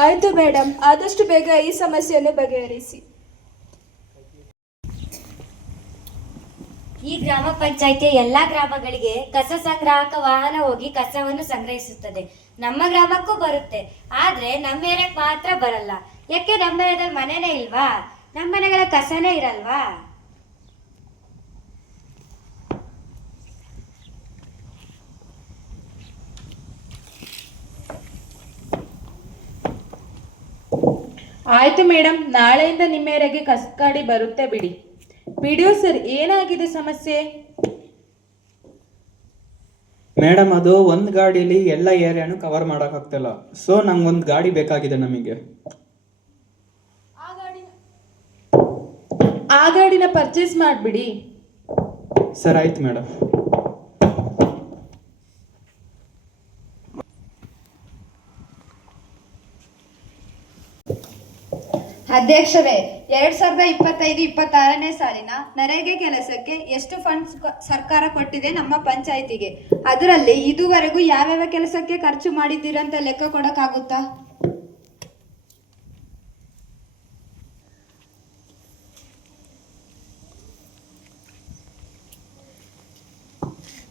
ಆಯಿತು ಮೇಡಮ್, ಆದಷ್ಟು ಬೇಗ ಈ ಸಮಸ್ಯೆಯನ್ನು ಬಗೆಹರಿಸಿ. ಈ ಗ್ರಾಮ ಪಂಚಾಯಿತಿಯ ಎಲ್ಲಾ ಗ್ರಾಮಗಳಿಗೆ ಕಸ ಸಂಗ್ರಾಹಕ ವಾಹನ ಹೋಗಿ ಕಸವನ್ನು ಸಂಗ್ರಹಿಸುತ್ತದೆ. ನಮ್ಮ ಗ್ರಾಮಕ್ಕೂ ಬರುತ್ತೆ, ಆದ್ರೆ ನಮ್ಮ ಏರಿಯಾಕ್ಕೆ ಮಾತ್ರ ಬರಲ್ಲ. ಯಾಕೆ? ನಮ್ಮ ಏರಿಯಾದಲ್ಲಿ ಮನೆನೇ ಇಲ್ವಾ? ನಮ್ಮ ಮನೆಗಳ ಕಸನೇ ಇರಲ್ವಾ? ಆಯ್ತು ಮೇಡಮ್, ನಾಳೆಯಿಂದ ನಿಮ್ಮ ಏರಿಯಾಗೆ ಕಸ ಗಾಡಿ ಬರುತ್ತೆ ಬಿಡಿ. ಬಿಡಿಯೋ ಸರ್, ಏನಾಗಿದೆ ಸಮಸ್ಯೆ? ಮೇಡಮ್, ಅದು ಒಂದು ಗಾಡೀಲಿ ಎಲ್ಲ ಏರಿಯಾನು ಕವರ್ ಮಾಡೋಕ್ಕಾಗ್ತಿಲ್ಲ. ಸೊ ನಂಗೊಂದು ಗಾಡಿ ಬೇಕಾಗಿದೆ ನಮಗೆ. ಆ ಗಾಡಿನ ಪರ್ಚೇಸ್ ಮಾಡಿಬಿಡಿ. ಸರ್, ಆಯ್ತು ಮೇಡಮ್. ಅಧ್ಯಕ್ಷರೇ, 2025-26ನೇ ಸಾಲಿನ ನರೇಗೆ ಕೆಲಸಕ್ಕೆ ಎಷ್ಟು ಫಂಡ್ಸ್ ಸರ್ಕಾರ ಕೊಟ್ಟಿದೆ ನಮ್ಮ ಪಂಚಾಯಿತಿಗೆ? ಅದರಲ್ಲಿ ಇದುವರೆಗೂ ಯಾವ್ಯಾವ ಕೆಲಸಕ್ಕೆ ಖರ್ಚು ಮಾಡಿದ್ದೀರಂತ ಲೆಕ್ಕ ಕೊಡಕ್ಕಾಗುತ್ತಾ?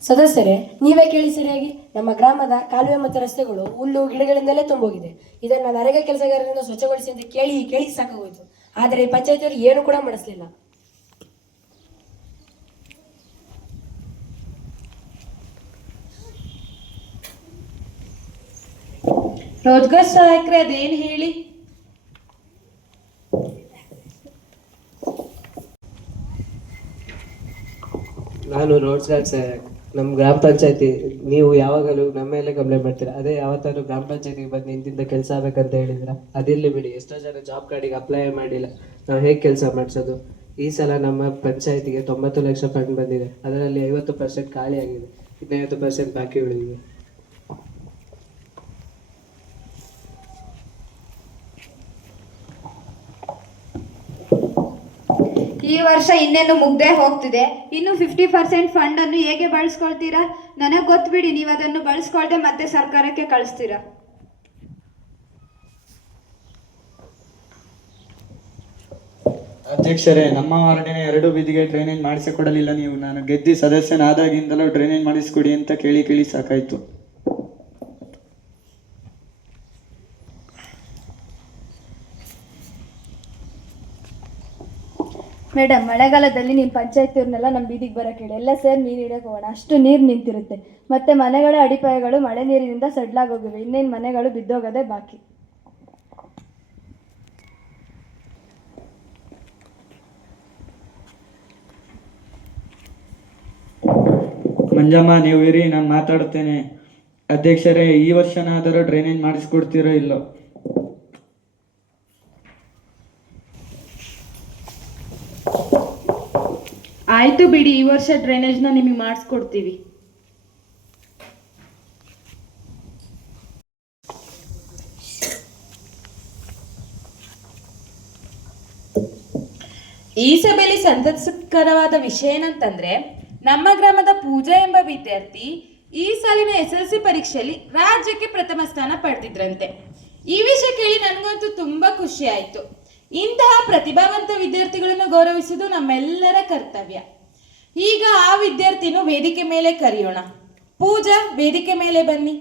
ಸದಸ್ಯರೇ, ನೀವೇ ಕೇಳಿ ಸರಿಯಾಗಿ. ನಮ್ಮ ಗ್ರಾಮದ ಕಾಲುವೆ ಮತ್ತು ರಸ್ತೆಗಳು ಹುಲ್ಲು ಗಿಡಗಳಿಂದಲೇ ತುಂಬೋಗಿದೆ. ಇದನ್ನು ನರೇಗಾ ಕೆಲಸಗಾರರಿಂದ ಸ್ವಚ್ಛಗೊಳಿಸಿ ಅಂತ ಕೇಳಿ ಕೇಳಿ ಸಾಕಾಗೋಯ್ತು. ಆದರೆ ಪಂಚಾಯತಿಯವರು ಏನು ಕೂಡ ಮಾಡಿಸ್ಲಿಲ್ಲ. ರೋಜ್ಗಾರ್ ಸಹಾಯಕರೇ, ಅದೇನು ಹೇಳಿ? ನಾನು ರೋಜ್ಗಾರ್ ಸಹಾಯಕ. ನಮ್ಮ ಗ್ರಾಮ ಪಂಚಾಯತಿ, ನೀವು ಯಾವಾಗಲೂ ನಮ್ಮ ಮೇಲೆ ಕಂಪ್ಲೇಂಟ್ ಮಾಡ್ತೀರಾ. ಅದೇ ಯಾವತ್ತಾದ್ರು ಗ್ರಾಮ ಪಂಚಾಯತಿಗೆ ಬಂದು ಇಂತಿಂತ ಕೆಲಸ ಆಗ್ಬೇಕಂತ ಹೇಳಿದ್ರ? ಅದಿರಲಿ ಬಿಡಿ, ಎಷ್ಟೋ ಜನ ಜಾಬ್ ಕಾರ್ಡಿಗೆ ಅಪ್ಲೈ ಮಾಡಿಲ್ಲ. ನಾವು ಹೇಗೆ ಕೆಲಸ ಮಾಡಿಸೋದು? ಈ ಸಲ ನಮ್ಮ ಪಂಚಾಯತಿಗೆ 90 ಲಕ್ಷ ಫಂಡ್ ಬಂದಿದೆ. ಅದರಲ್ಲಿ 50% ಖಾಲಿ ಆಗಿದೆ, ಇನ್ನು 50% ಬಾಕಿ ಉಳಿದಿದೆ. ಈ ವರ್ಷ ಇನ್ನೇನು ಮುಗ್ದೇ ಹೋಗ್ತಿದೆ. ಇನ್ನು 50% ಫಂಡ್ ಅನ್ನು ಹೇಗೆ ಬಳಸ್ಕೊಳ್ತೀರಾ? ನನಗೆ ಗೊತ್ತು ಬಿಡಿ, ನೀವು ಅದನ್ನು ಬಳಸ್ಕೊಳ್ದೆ ಮತ್ತೆ ಸರ್ಕಾರಕ್ಕೆ ಕಳಿಸ್ತೀರಾ. ಅಧ್ಯಕ್ಷರೇ, ನಮ್ಮ ವಾರ್ಡಿನ 2 ಬೀದಿಗೆ ಡ್ರೈನೇಜ್ ಮಾಡಿಸಿಕೊಡಲಿಲ್ಲ ನೀವು. ನಾನು ಗೆದ್ದಿ ಸದಸ್ಯನಾದಾಗಿಂದಲೂ ಡ್ರೈನೇಜ್ ಮಾಡಿಸ್ಕೊಡಿ ಅಂತ ಕೇಳಿ ಕೇಳಿ ಸಾಕಾಯಿತು. ಮೇಡಮ್, ಮಳೆಗಾಲದಲ್ಲಿ ನಿಮ್ಮ ಪಂಚಾಯತಿಯವ್ರನ್ನೆಲ್ಲ ನಮ್ಮ ಬೀದಿಗೆ ಬರೋಕೆ ಹೇಳಿ. ಎಲ್ಲ ಸೇರಿ ನೀರು ಹಿಡಿಯೋಕೆ ಹೋಗೋಣ. ಅಷ್ಟು ನೀರು ನಿಂತಿರುತ್ತೆ. ಮತ್ತು ಮನೆಗಳ ಅಡಿಪಾಯಗಳು ಮಳೆ ನೀರಿನಿಂದ ಸಡ್ಲಾಗೋಗಿವೆ. ಇನ್ನೇನು ಮನೆಗಳು ಬಿದ್ದೋಗೋದೇ ಬಾಕಿ. ಮಂಜಮ್ಮ, ನೀವು ಇರಿ, ನಾನು ಮಾತಾಡ್ತೇನೆ. ಅಧ್ಯಕ್ಷರೇ, ಈ ವರ್ಷನಾದರೂ ಡ್ರೈನೇಜ್ ಮಾಡಿಸ್ಕೊಡ್ತೀರೋ ಇಲ್ಲೋ? ಆಯಿತು ಬಿಡಿ, ಈ ವರ್ಷ ಡ್ರೈನೇಜ್ನ ನಿಮಗೆ ಮಾಡಿಸ್ಕೊಡ್ತೀವಿ. ಈ ಸಭೆಯಲ್ಲಿ ಸಂತಸಕರವಾದ ವಿಷಯ ಏನಂತಂದ್ರೆ, ನಮ್ಮ ಗ್ರಾಮದ ಪೂಜಾ ಎಂಬ ವಿದ್ಯಾರ್ಥಿ ಈ ಸಾಲಿನ SSLC ಪರೀಕ್ಷೆಯಲ್ಲಿ ರಾಜ್ಯಕ್ಕೆ ಪ್ರಥಮ ಸ್ಥಾನ ಪಡೆದಿದ್ರಂತೆ. ಈ ವಿಷಯ ಕೇಳಿ ನನಗಂತೂ ತುಂಬಾ ಖುಷಿ ಆಯಿತು. ಇಂತಹ ಪ್ರತಿಭಾವಂತ ವಿದ್ಯಾರ್ಥಿಗಳನ್ನು ಗೌರವಿಸುವುದು ನಮ್ಮೆಲ್ಲರ ಕರ್ತವ್ಯ. ಈಗ ಆ ವಿದ್ಯಾರ್ಥಿನೂ ವೇದಿಕೆ ಮೇಲೆ ಕರೆಯೋಣ. ಪೂಜಾ, ವೇದಿಕೆ ಮೇಲೆ ಬನ್ನಿ.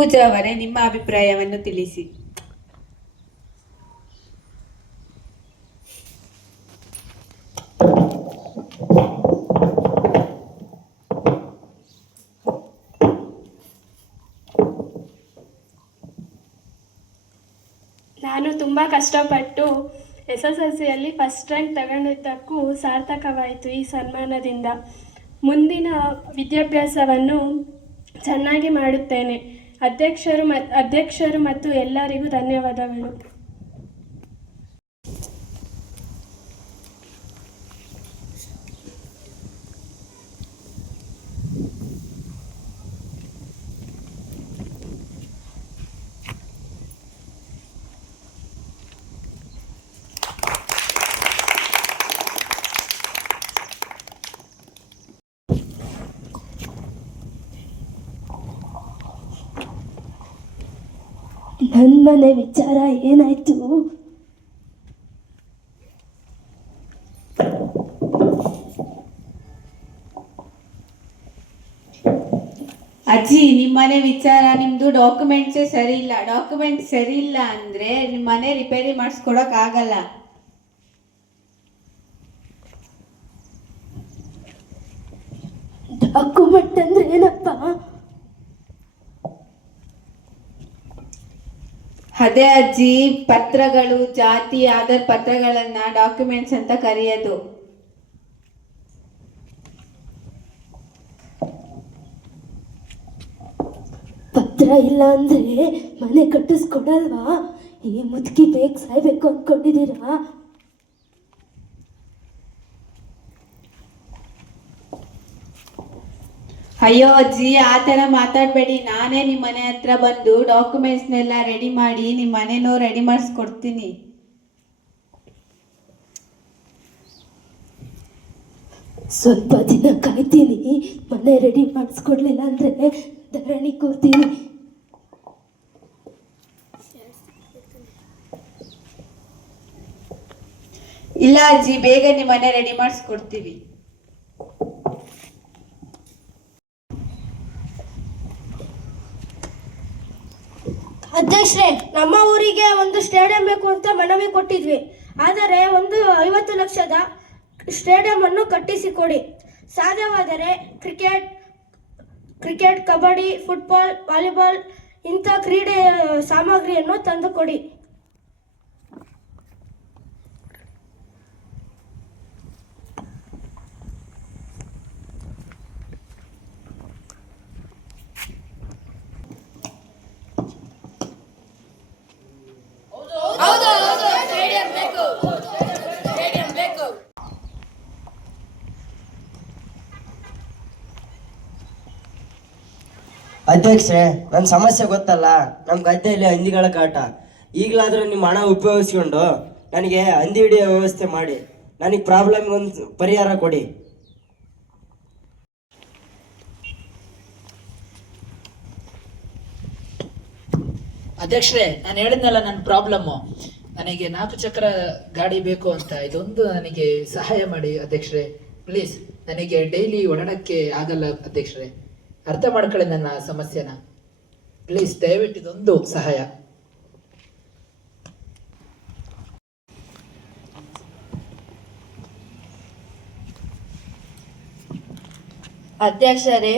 ಪೂಜಾ ಅವರೇ, ನಿಮ್ಮ ಅಭಿಪ್ರಾಯವನ್ನು ತಿಳಿಸಿ. ನಾನು ತುಂಬ ಕಷ್ಟಪಟ್ಟು SSLCಯಲ್ಲಿ ಫಸ್ಟ್ ರ್ಯಾಂಕ್ ತಗೊಂಡಿದ್ದಕ್ಕೂ ಸಾರ್ಥಕವಾಯಿತು ಈ ಸನ್ಮಾನದಿಂದ. ಮುಂದಿನ ವಿದ್ಯಾಭ್ಯಾಸವನ್ನು ಚೆನ್ನಾಗಿ ಮಾಡುತ್ತೇನೆ. ಅಧ್ಯಕ್ಷರು ಮತ್ತು ಎಲ್ಲರಿಗೂ ಧನ್ಯವಾದಗಳು. ನನ್ನ ಮನೆ ವಿಚಾರ ಏನಾಯ್ತು? ಅಜ್ಜಿ, ನಿಮ್ಮನೆ ವಿಚಾರ, ನಿಮ್ದು ಡಾಕ್ಯುಮೆಂಟ್ಸೇ ಸರಿ ಇಲ್ಲ. ಡಾಕ್ಯುಮೆಂಟ್ ಸರಿ ಇಲ್ಲ ಅಂದ್ರೆ ನಿಮ್ಮ ಮನೆ ರಿಪೇರಿ ಮಾಡಿಸ್ಕೊಡಕ್ ಆಗಲ್ಲ. ಡಾಕ್ಯುಮೆಂಟ್ ಅಂದ್ರೆ ಏನಪ್ಪ? ಅದೇ ಅಜ್ಜಿ, ಪತ್ರಗಳು, ಜಾತಿ ಆಧಾರ್ ಪತ್ರಗಳನ್ನ ಡಾಕ್ಯುಮೆಂಟ್ಸ್ ಅಂತ ಕರೆಯೋದು. ಪತ್ರ ಇಲ್ಲ ಅಂದ್ರೆ ಮನೆ ಕಟ್ಟಿಸ್ಕೊಡಲ್ವಾ? ಈ ಮುದುಕಿ ಬೇಗ ಸಾಯ್ಬೇಕು ಅನ್ಕೊಂಡಿದ್ದೀರಾ? ಅಯ್ಯೋ ಅಜ್ಜಿ, ಆ ಥರ ಮಾತಾಡಬೇಡಿ. ನಾನೇ ನಿಮ್ಮ ಮನೆ ಹತ್ರ ಬಂದು ಡಾಕ್ಯುಮೆಂಟ್ಸ್ನೆಲ್ಲ ರೆಡಿ ಮಾಡಿ ನಿಮ್ಮ ಮನೆನೂ ರೆಡಿ ಮಾಡಿಸ್ಕೊಡ್ತೀನಿ. ಸ್ವಲ್ಪ ದಿನ ಕಾಯ್ತೀನಿ. ಮನೆ ರೆಡಿ ಮಾಡಿಸ್ಕೊಡ್ಲಿಲ್ಲ ಅಂದ್ರೆ ಧರಣಿ ಕೂರ್ತೀನಿ. ಇಲ್ಲ ಅಜ್ಜಿ, ಬೇಗ ನಿಮ್ಮ ಮನೆ ರೆಡಿ ಮಾಡಿಸ್ಕೊಡ್ತೀವಿ. ಅಧ್ಯಕ್ಷರೇ, ನಮ್ಮ ಊರಿಗೆ ಒಂದು ಸ್ಟೇಡಿಯಂ ಬೇಕು ಅಂತ ಮನವಿ ಕೊಟ್ಟಿದ್ವಿ. ಆದರೆ ಒಂದು 50 ಲಕ್ಷದ ಸ್ಟೇಡಿಯಂ ಅನ್ನು ಕಟ್ಟಿಸಿಕೊಡಿ. ಸಾಧ್ಯವಾದರೆ ಕ್ರಿಕೆಟ್, ಕಬಡ್ಡಿ, ಫುಟ್ಬಾಲ್, ವಾಲಿಬಾಲ್ ಇಂಥ ಕ್ರೀಡೆಯ ಸಾಮಗ್ರಿಯನ್ನು ತಂದುಕೊಡಿ. ಅಧ್ಯಕ್ಷರೇ, ನನ್ನ ಸಮಸ್ಯೆ ಗೊತ್ತಲ್ಲ. ನಮ್ಮ ಗದ್ದೆಯಲ್ಲಿ ಹಂದಿಗಳ ಕಾಟ. ಈಗಲಾದರೂ ನಿಮ್ಮ ಹಣ ಉಪಯೋಗಿಸ್ಕೊಂಡು ನನಗೆ ಹಂದಿ ಹಿಡಿಯೋ ವ್ಯವಸ್ಥೆ ಮಾಡಿ ನನಗೆ ಪ್ರಾಬ್ಲಮ್ಗೆ ಒಂದು ಪರಿಹಾರ ಕೊಡಿ. ಅಧ್ಯಕ್ಷರೇ, ನಾನು ಹೇಳಿದ್ನಲ್ಲ ನನ್ನ ಪ್ರಾಬ್ಲಮ್ಮು. ನನಗೆ 4 ಚಕ್ರ ಗಾಡಿ ಬೇಕು ಅಂತ. ಇದೊಂದು ನನಗೆ ಸಹಾಯ ಮಾಡಿ ಅಧ್ಯಕ್ಷರೇ, ಪ್ಲೀಸ್. ನನಗೆ ಡೈಲಿ ಓಡಾಡೋಕ್ಕೆ ಆಗಲ್ಲ ಅಧ್ಯಕ್ಷರೇ. ಅರ್ಥ ಮಾಡ್ಕೊಳ್ಳಿ ನನ್ನ ಸಮಸ್ಯೆನ, ಪ್ಲೀಸ್. ದಯವಿಟ್ಟು ಇದೊಂದು ಸಹಾಯ. ಅಧ್ಯಕ್ಷರೇ,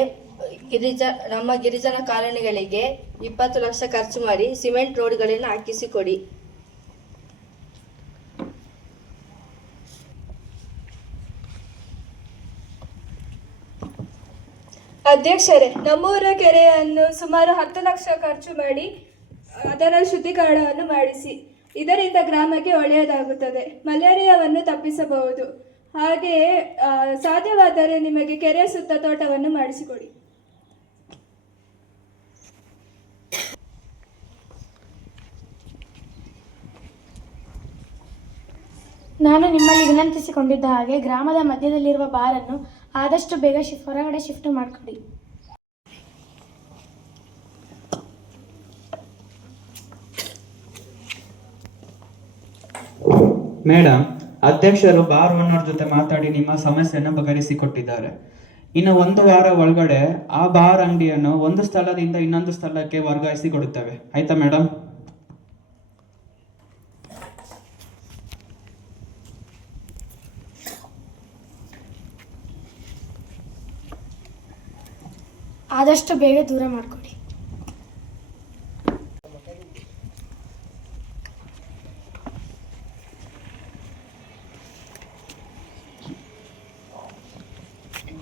ನಮ್ಮ ಗಿರಿಜನ ಕಾಲೋನಿಗಳಿಗೆ 20 ಲಕ್ಷ ಖರ್ಚು ಮಾಡಿ ಸಿಮೆಂಟ್ ರೋಡ್ಗಳನ್ನು ಹಾಕಿಸಿಕೊಡಿ. ಅಧ್ಯಕ್ಷರೇ, ನಮ್ಮೂರ ಕೆರೆಯನ್ನು ಸುಮಾರು 10 ಲಕ್ಷ ಖರ್ಚು ಮಾಡಿ ಅದರ ಶುದ್ಧೀಕರಣವನ್ನು ಮಾಡಿಸಿ. ಇದರಿಂದ ಗ್ರಾಮಕ್ಕೆ ಒಳ್ಳೆಯದಾಗುತ್ತದೆ. ಮಲೇರಿಯಾವನ್ನು ತಪ್ಪಿಸಬಹುದು. ಹಾಗೆಯೇ ಸಾಧ್ಯವಾದರೆ ನಿಮಗೆ ಕೆರೆ ಸುತ್ತ ತೋಟವನ್ನು ಮಾಡಿಸಿಕೊಡಿ. ನಾನು ನಿಮ್ಮಲ್ಲಿ ವಿನಂತಿಸಿಕೊಂಡಿದ್ದ ಹಾಗೆ ಗ್ರಾಮದ ಮಧ್ಯದಲ್ಲಿರುವ ಬಾರನ್ನು ಆದಷ್ಟು ಬೇಗ ಹೊರಗಡೆ ಶಿಫ್ಟ್ ಮಾಡಿಕೊಡಿ. ಮೇಡಮ್, ಅಧ್ಯಕ್ಷರು ಬಾರ್ ಓನರ್ ಜೊತೆ ಮಾತಾಡಿ ನಿಮ್ಮ ಸಮಸ್ಯೆಯನ್ನು ಬಗೆಹರಿಸಿಕೊಟ್ಟಿದ್ದಾರೆ. ಇನ್ನು 1 ವಾರ ಒಳಗಡೆ ಆ ಬಾರ್ ಅಂಗಡಿಯನ್ನು ಒಂದು ಸ್ಥಳದಿಂದ ಇನ್ನೊಂದು ಸ್ಥಳಕ್ಕೆ ವರ್ಗಾಯಿಸಿ ಕೊಡುತ್ತೇವೆ. ಆಯ್ತಾ ಮೇಡಮ್? ಆದಷ್ಟು ಬೇಗ ದೂರ ಮಾಡಿಕೊಡಿ.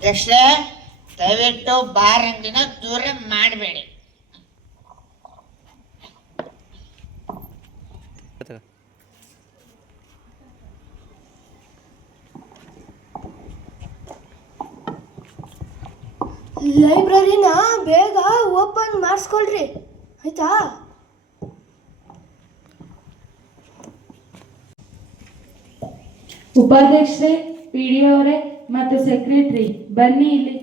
ಅಧ್ಯಕ್ಷರೇ, ದಯವಿಟ್ಟು ಬಾರ್ ಅಂಗಡಿನ ದೂರ ಮಾಡಬೇಡಿ. ಲೈಬ್ರರಿನ ಬೇಗ ಓಪನ್ ಮಾಡಿಸ್ಕೊಳ್ರಿ, ಆಯ್ತಾ? ಉಪಾಧ್ಯಕ್ಷರೇ, PDO ಅವರೇ ಮತ್ತು ಸೆಕ್ರೆಟರಿ ಬನ್ನಿ ಇಲ್ಲಿ.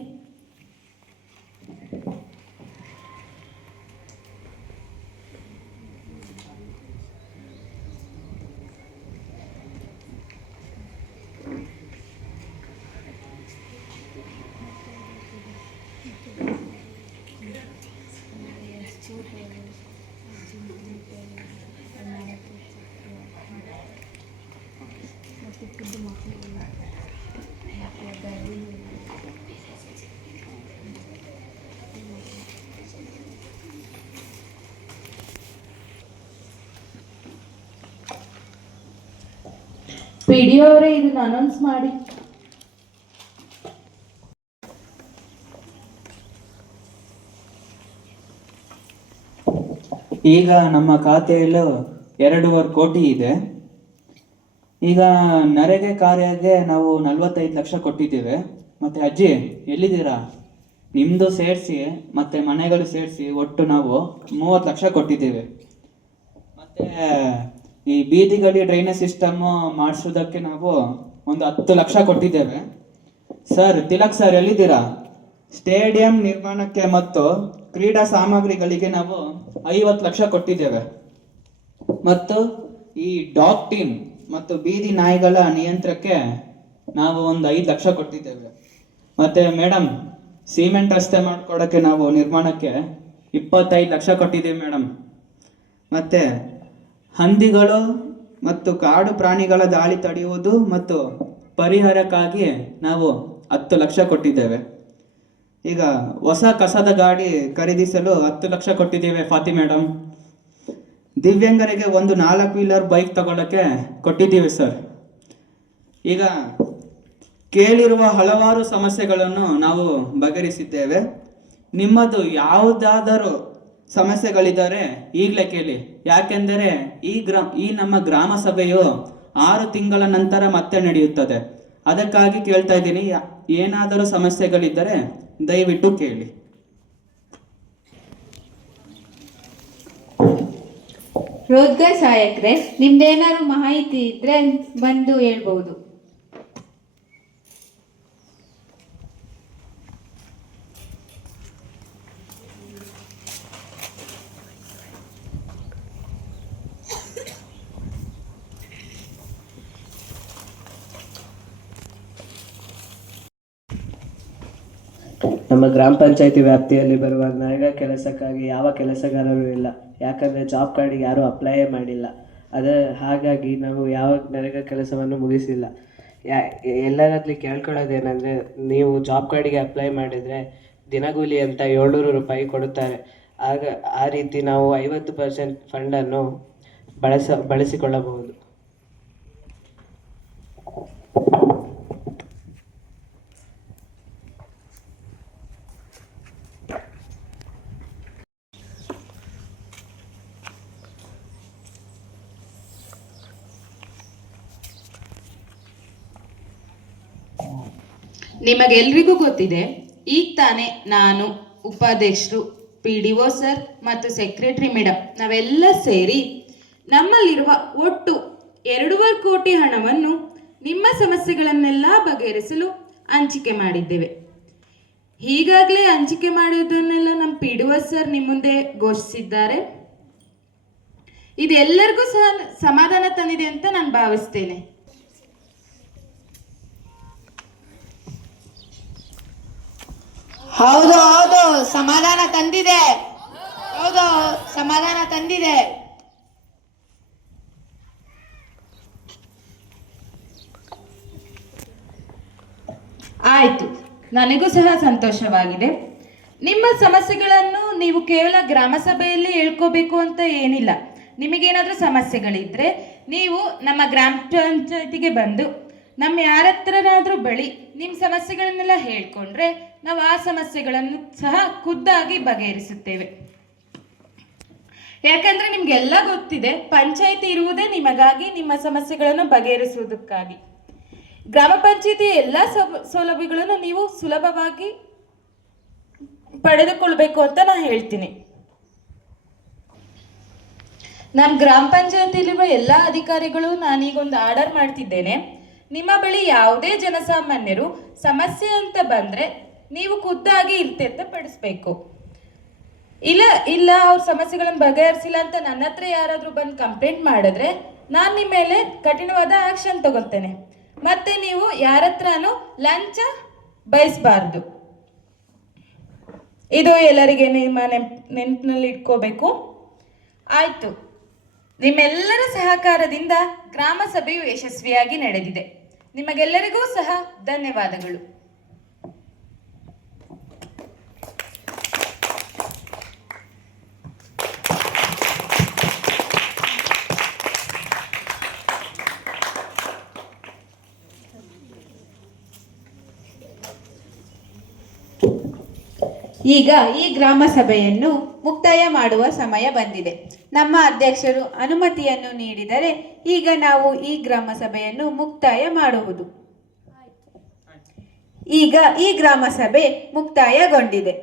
PDO ಅವರೇ, ಇದನ್ನ ಅನೌನ್ಸ್ ಮಾಡಿ. ಈಗ ನಮ್ಮ ಖಾತೆಯಲ್ಲೂ 2.5 ಕೋಟಿ ಇದೆ. ಈಗ ನರೇಗೆ ಕಾರ್ಯಕ್ಕೆ ನಾವು 45 ಲಕ್ಷ ಕೊಟ್ಟಿದ್ದೇವೆ. ಮತ್ತೆ ಅಜ್ಜಿ ಎಲ್ಲಿದ್ದೀರಾ? ನಿಮ್ಮದು ಸೇರಿಸಿ ಮತ್ತೆ ಮನೆಗಳು ಸೇರಿಸಿ ಒಟ್ಟು ನಾವು 30 ಲಕ್ಷ ಕೊಟ್ಟಿದ್ದೇವೆ. ಮತ್ತೆ ಈ ಬೀದಿಗಡಿ ಡ್ರೈನೇಜ್ ಸಿಸ್ಟಮ್ಮು ಮಾಡಿಸೋದಕ್ಕೆ ನಾವು ಒಂದು 10 ಲಕ್ಷ ಕೊಟ್ಟಿದ್ದೇವೆ. ಸರ್, ತಿಲಕ್ ಸರ್ ಎಲ್ಲಿದ್ದೀರಾ? ಸ್ಟೇಡಿಯಂ ನಿರ್ಮಾಣಕ್ಕೆ ಮತ್ತು ಕ್ರೀಡಾ ಸಾಮಗ್ರಿಗಳಿಗೆ ನಾವು 50 ಲಕ್ಷ ಕೊಟ್ಟಿದ್ದೇವೆ. ಮತ್ತು ಈ ಡಾಗ್ ಟೀಮ್ ಮತ್ತು ಬೀದಿ ನಾಯಿಗಳ ನಿಯಂತ್ರಣಕ್ಕೆ ನಾವು ಒಂದು 5 ಲಕ್ಷ ಕೊಟ್ಟಿದ್ದೇವೆ. ಮತ್ತೆ ಮೇಡಮ್, ಸಿಮೆಂಟ್ ರಸ್ತೆ ಮಾಡ್ಕೊಡೋಕ್ಕೆ ನಾವು ನಿರ್ಮಾಣಕ್ಕೆ 25 ಲಕ್ಷ ಕೊಟ್ಟಿದ್ದೇವೆ ಮೇಡಮ್. ಮತ್ತೆ ಹಂದಿಗಳು ಮತ್ತು ಕಾಡು ಪ್ರಾಣಿಗಳ ದಾಳಿ ತಡೆಯುವುದು ಮತ್ತು ಪರಿಹಾರಕ್ಕಾಗಿ ನಾವು 10 ಲಕ್ಷ ಕೊಟ್ಟಿದ್ದೇವೆ. ಈಗ ಹೊಸ ಕಸದ ಗಾಡಿ ಖರೀದಿಸಲು 10 ಲಕ್ಷ ಕೊಟ್ಟಿದ್ದೇವೆ ಫಾತಿ ಮೇಡಮ್. ದಿವ್ಯಾಂಗರಿಗೆ ಒಂದು 4 ವೀಲರ್ ಬೈಕ್ ತಗೊಳ್ಳೋಕ್ಕೆ ಕೊಟ್ಟಿದ್ದೀವಿ ಸರ್. ಈಗ ಕೇಳಿರುವ ಹಲವಾರು ಸಮಸ್ಯೆಗಳನ್ನು ನಾವು ಬಗೆಹರಿಸಿದ್ದೇವೆ. ನಿಮ್ಮದು ಯಾವುದಾದರೂ ಸಮಸ್ಯೆಗಳಿದ್ದರೆ ಈಗಲೇ ಕೇಳಿ. ಯಾಕೆಂದರೆ ಈ ನಮ್ಮ ಗ್ರಾಮ ಸಭೆಯು 6 ತಿಂಗಳ ನಂತರ ಮತ್ತೆ ನಡೆಯುತ್ತದೆ. ಅದಕ್ಕಾಗಿ ಕೇಳ್ತಾ ಇದ್ದೀನಿ, ಏನಾದರೂ ಸಮಸ್ಯೆಗಳಿದ್ದರೆ ದಯವಿಟ್ಟು ಕೇಳಿ. ರೋಜ್ಗಾರ್ ಸಹಾಯಕರೇ, ನಿಮ್ದೇನಾದ್ರು ಮಾಹಿತಿ ಇದ್ರೆ ಬಂದು ಹೇಳ್ಬೋದು. ನಮ್ಮ ಗ್ರಾಮ ಪಂಚಾಯತಿ ವ್ಯಾಪ್ತಿಯಲ್ಲಿ ಬರುವ ನರೇಗಾ ಕೆಲಸಕ್ಕಾಗಿ ಯಾವ ಕೆಲಸಗಾರರು ಇಲ್ಲ. ಯಾಕಂದರೆ ಜಾಬ್ ಕಾರ್ಡಿಗೆ ಯಾರೂ ಅಪ್ಲೈಯೇ ಮಾಡಿಲ್ಲ. ಹಾಗಾಗಿ ನಾವು ಯಾವ ನರೇಗಾ ಕೆಲಸವನ್ನು ಮುಗಿಸಿಲ್ಲ. ಎಲ್ಲರಲ್ಲಿ ಕೇಳ್ಕೊಳ್ಳೋದೇನೆಂದರೆ, ನೀವು ಜಾಬ್ ಕಾರ್ಡಿಗೆ ಅಪ್ಲೈ ಮಾಡಿದರೆ ದಿನಗೂಲಿ ಅಂತ 700 ರೂಪಾಯಿ ಕೊಡುತ್ತಾರೆ. ಆಗ ಆ ರೀತಿ ನಾವು 50% ಫಂಡನ್ನು ಬಳಸಿಕೊಳ್ಳಬಹುದು. ನಿಮಗೆಲ್ರಿಗೂ ಗೊತ್ತಿದೆ, ಈಗ ತಾನೇ ನಾನು, ಉಪಾಧ್ಯಕ್ಷರು, PDO ಸರ್ ಮತ್ತು ಸೆಕ್ರೆಟರಿ ಮೇಡಮ್ ನಾವೆಲ್ಲ ಸೇರಿ ನಮ್ಮಲ್ಲಿರುವ ಒಟ್ಟು 2.5 ಕೋಟಿ ಹಣವನ್ನು ನಿಮ್ಮ ಸಮಸ್ಯೆಗಳನ್ನೆಲ್ಲ ಬಗೆಹರಿಸಲು ಹಂಚಿಕೆ ಮಾಡಿದ್ದೇವೆ. ಈಗಾಗಲೇ ಹಂಚಿಕೆ ಮಾಡೋದನ್ನೆಲ್ಲ ನಮ್ಮ PDO ಸರ್ ನಿಮ್ಮ ಮುಂದೆ ಘೋಷಿಸಿದ್ದಾರೆ. ಇದೆಲ್ಲರಿಗೂ ಸಹ ಸಮಾಧಾನ ತಂದಿದೆ ಅಂತ ನಾನು ಭಾವಿಸ್ತೇನೆ. ಹೌದು ಹೌದು, ಸಮಾಧಾನ ತಂದಿದೆ. ಹೌದು, ಸಮಾಧಾನ ತಂದಿದೆ. ಆಯಿತು, ನನಗೂ ಸಹ ಸಂತೋಷವಾಗಿದೆ. ನಿಮ್ಮ ಸಮಸ್ಯೆಗಳನ್ನು ನೀವು ಕೇವಲ ಗ್ರಾಮ ಸಭೆಯಲ್ಲಿ ಹೇಳ್ಕೋಬೇಕು ಅಂತ ಏನಿಲ್ಲ. ನಿಮಗೇನಾದರೂ ಸಮಸ್ಯೆಗಳಿದ್ದರೆ ನೀವು ನಮ್ಮ ಗ್ರಾಮ ಪಂಚಾಯತಿಗೆ ಬಂದು ನಮ್ಮ ಯಾರ ಹತ್ರನಾದರೂ ಬಳಿ ನಿಮ್ಮ ಸಮಸ್ಯೆಗಳನ್ನೆಲ್ಲ ಹೇಳ್ಕೊಂಡ್ರೆ ನಾವು ಆ ಸಮಸ್ಯೆಗಳನ್ನು ಸಹ ಖುದ್ದಾಗಿ ಬಗೆಹರಿಸುತ್ತೇವೆ. ಯಾಕಂದ್ರೆ ನಿಮ್ಗೆಲ್ಲ ಗೊತ್ತಿದೆ, ಪಂಚಾಯಿತಿ ಇರುವುದೇ ನಿಮಗಾಗಿ, ನಿಮ್ಮ ಸಮಸ್ಯೆಗಳನ್ನು ಬಗೆಹರಿಸುವುದಕ್ಕಾಗಿ. ಗ್ರಾಮ ಪಂಚಾಯಿತಿ ಎಲ್ಲ ಸೌಲಭ್ಯಗಳನ್ನು ನೀವು ಸುಲಭವಾಗಿ ಪಡೆದುಕೊಳ್ಬೇಕು ಅಂತ ನಾನು ಹೇಳ್ತೀನಿ. ನಮ್ಮ ಗ್ರಾಮ ಪಂಚಾಯತಿಲಿರುವ ಎಲ್ಲ ಅಧಿಕಾರಿಗಳು ನಾನೀಗೊಂದು ಆರ್ಡರ್ ಮಾಡ್ತಿದ್ದೇನೆ. ನಿಮ್ಮ ಬಳಿ ಯಾವುದೇ ಜನಸಾಮಾನ್ಯರು ಸಮಸ್ಯೆ ಅಂತ ಬಂದರೆ ನೀವು ಖುದ್ದಾಗಿ ಇತ್ಯರ್ಥಪಡಿಸ್ಬೇಕು. ಇಲ್ಲ ಅವ್ರ ಸಮಸ್ಯೆಗಳನ್ನು ಬಗೆಹರಿಸಿಲ್ಲ ಅಂತ ನನ್ನ ಹತ್ರ ಯಾರಾದರೂ ಬಂದು ಕಂಪ್ಲೇಂಟ್ ಮಾಡಿದ್ರೆ ನಾನು ನಿಮ್ಮ ಮೇಲೆ ಕಠಿಣವಾದ ಆಕ್ಷನ್ ತಗೊಳ್ತೇನೆ. ಮತ್ತೆ ನೀವು ಯಾರ ಹತ್ರನೂ ಲಂಚ ಬಯಸಬಾರ್ದು. ಇದು ಎಲ್ಲರಿಗೆ ನಿಮ್ಮ ನೆನಪಿನಲ್ಲಿ ಇಟ್ಕೋಬೇಕು. ಆಯಿತು, ನಿಮ್ಮೆಲ್ಲರ ಸಹಕಾರದಿಂದ ಗ್ರಾಮ ಸಭೆಯು ಯಶಸ್ವಿಯಾಗಿ ನಡೆದಿದೆ. ನಿಮಗೆಲ್ಲರಿಗೂ ಸಹ ಧನ್ಯವಾದಗಳು. ಈಗ ಈ ಗ್ರಾಮ ಸಭೆಯನ್ನು ಮುಕ್ತಾಯ ಮಾಡುವ ಸಮಯ ಬಂದಿದೆ. ನಮ್ಮ ಅಧ್ಯಕ್ಷರು ಅನುಮತಿಯನ್ನು ನೀಡಿದರೆ ಈಗ ನಾವು ಈ ಗ್ರಾಮ ಸಭೆಯನ್ನು ಮುಕ್ತಾಯ ಮಾಡುವುದು. ಈಗ ಈ ಗ್ರಾಮ ಸಭೆ ಮುಕ್ತಾಯಗೊಂಡಿದೆ.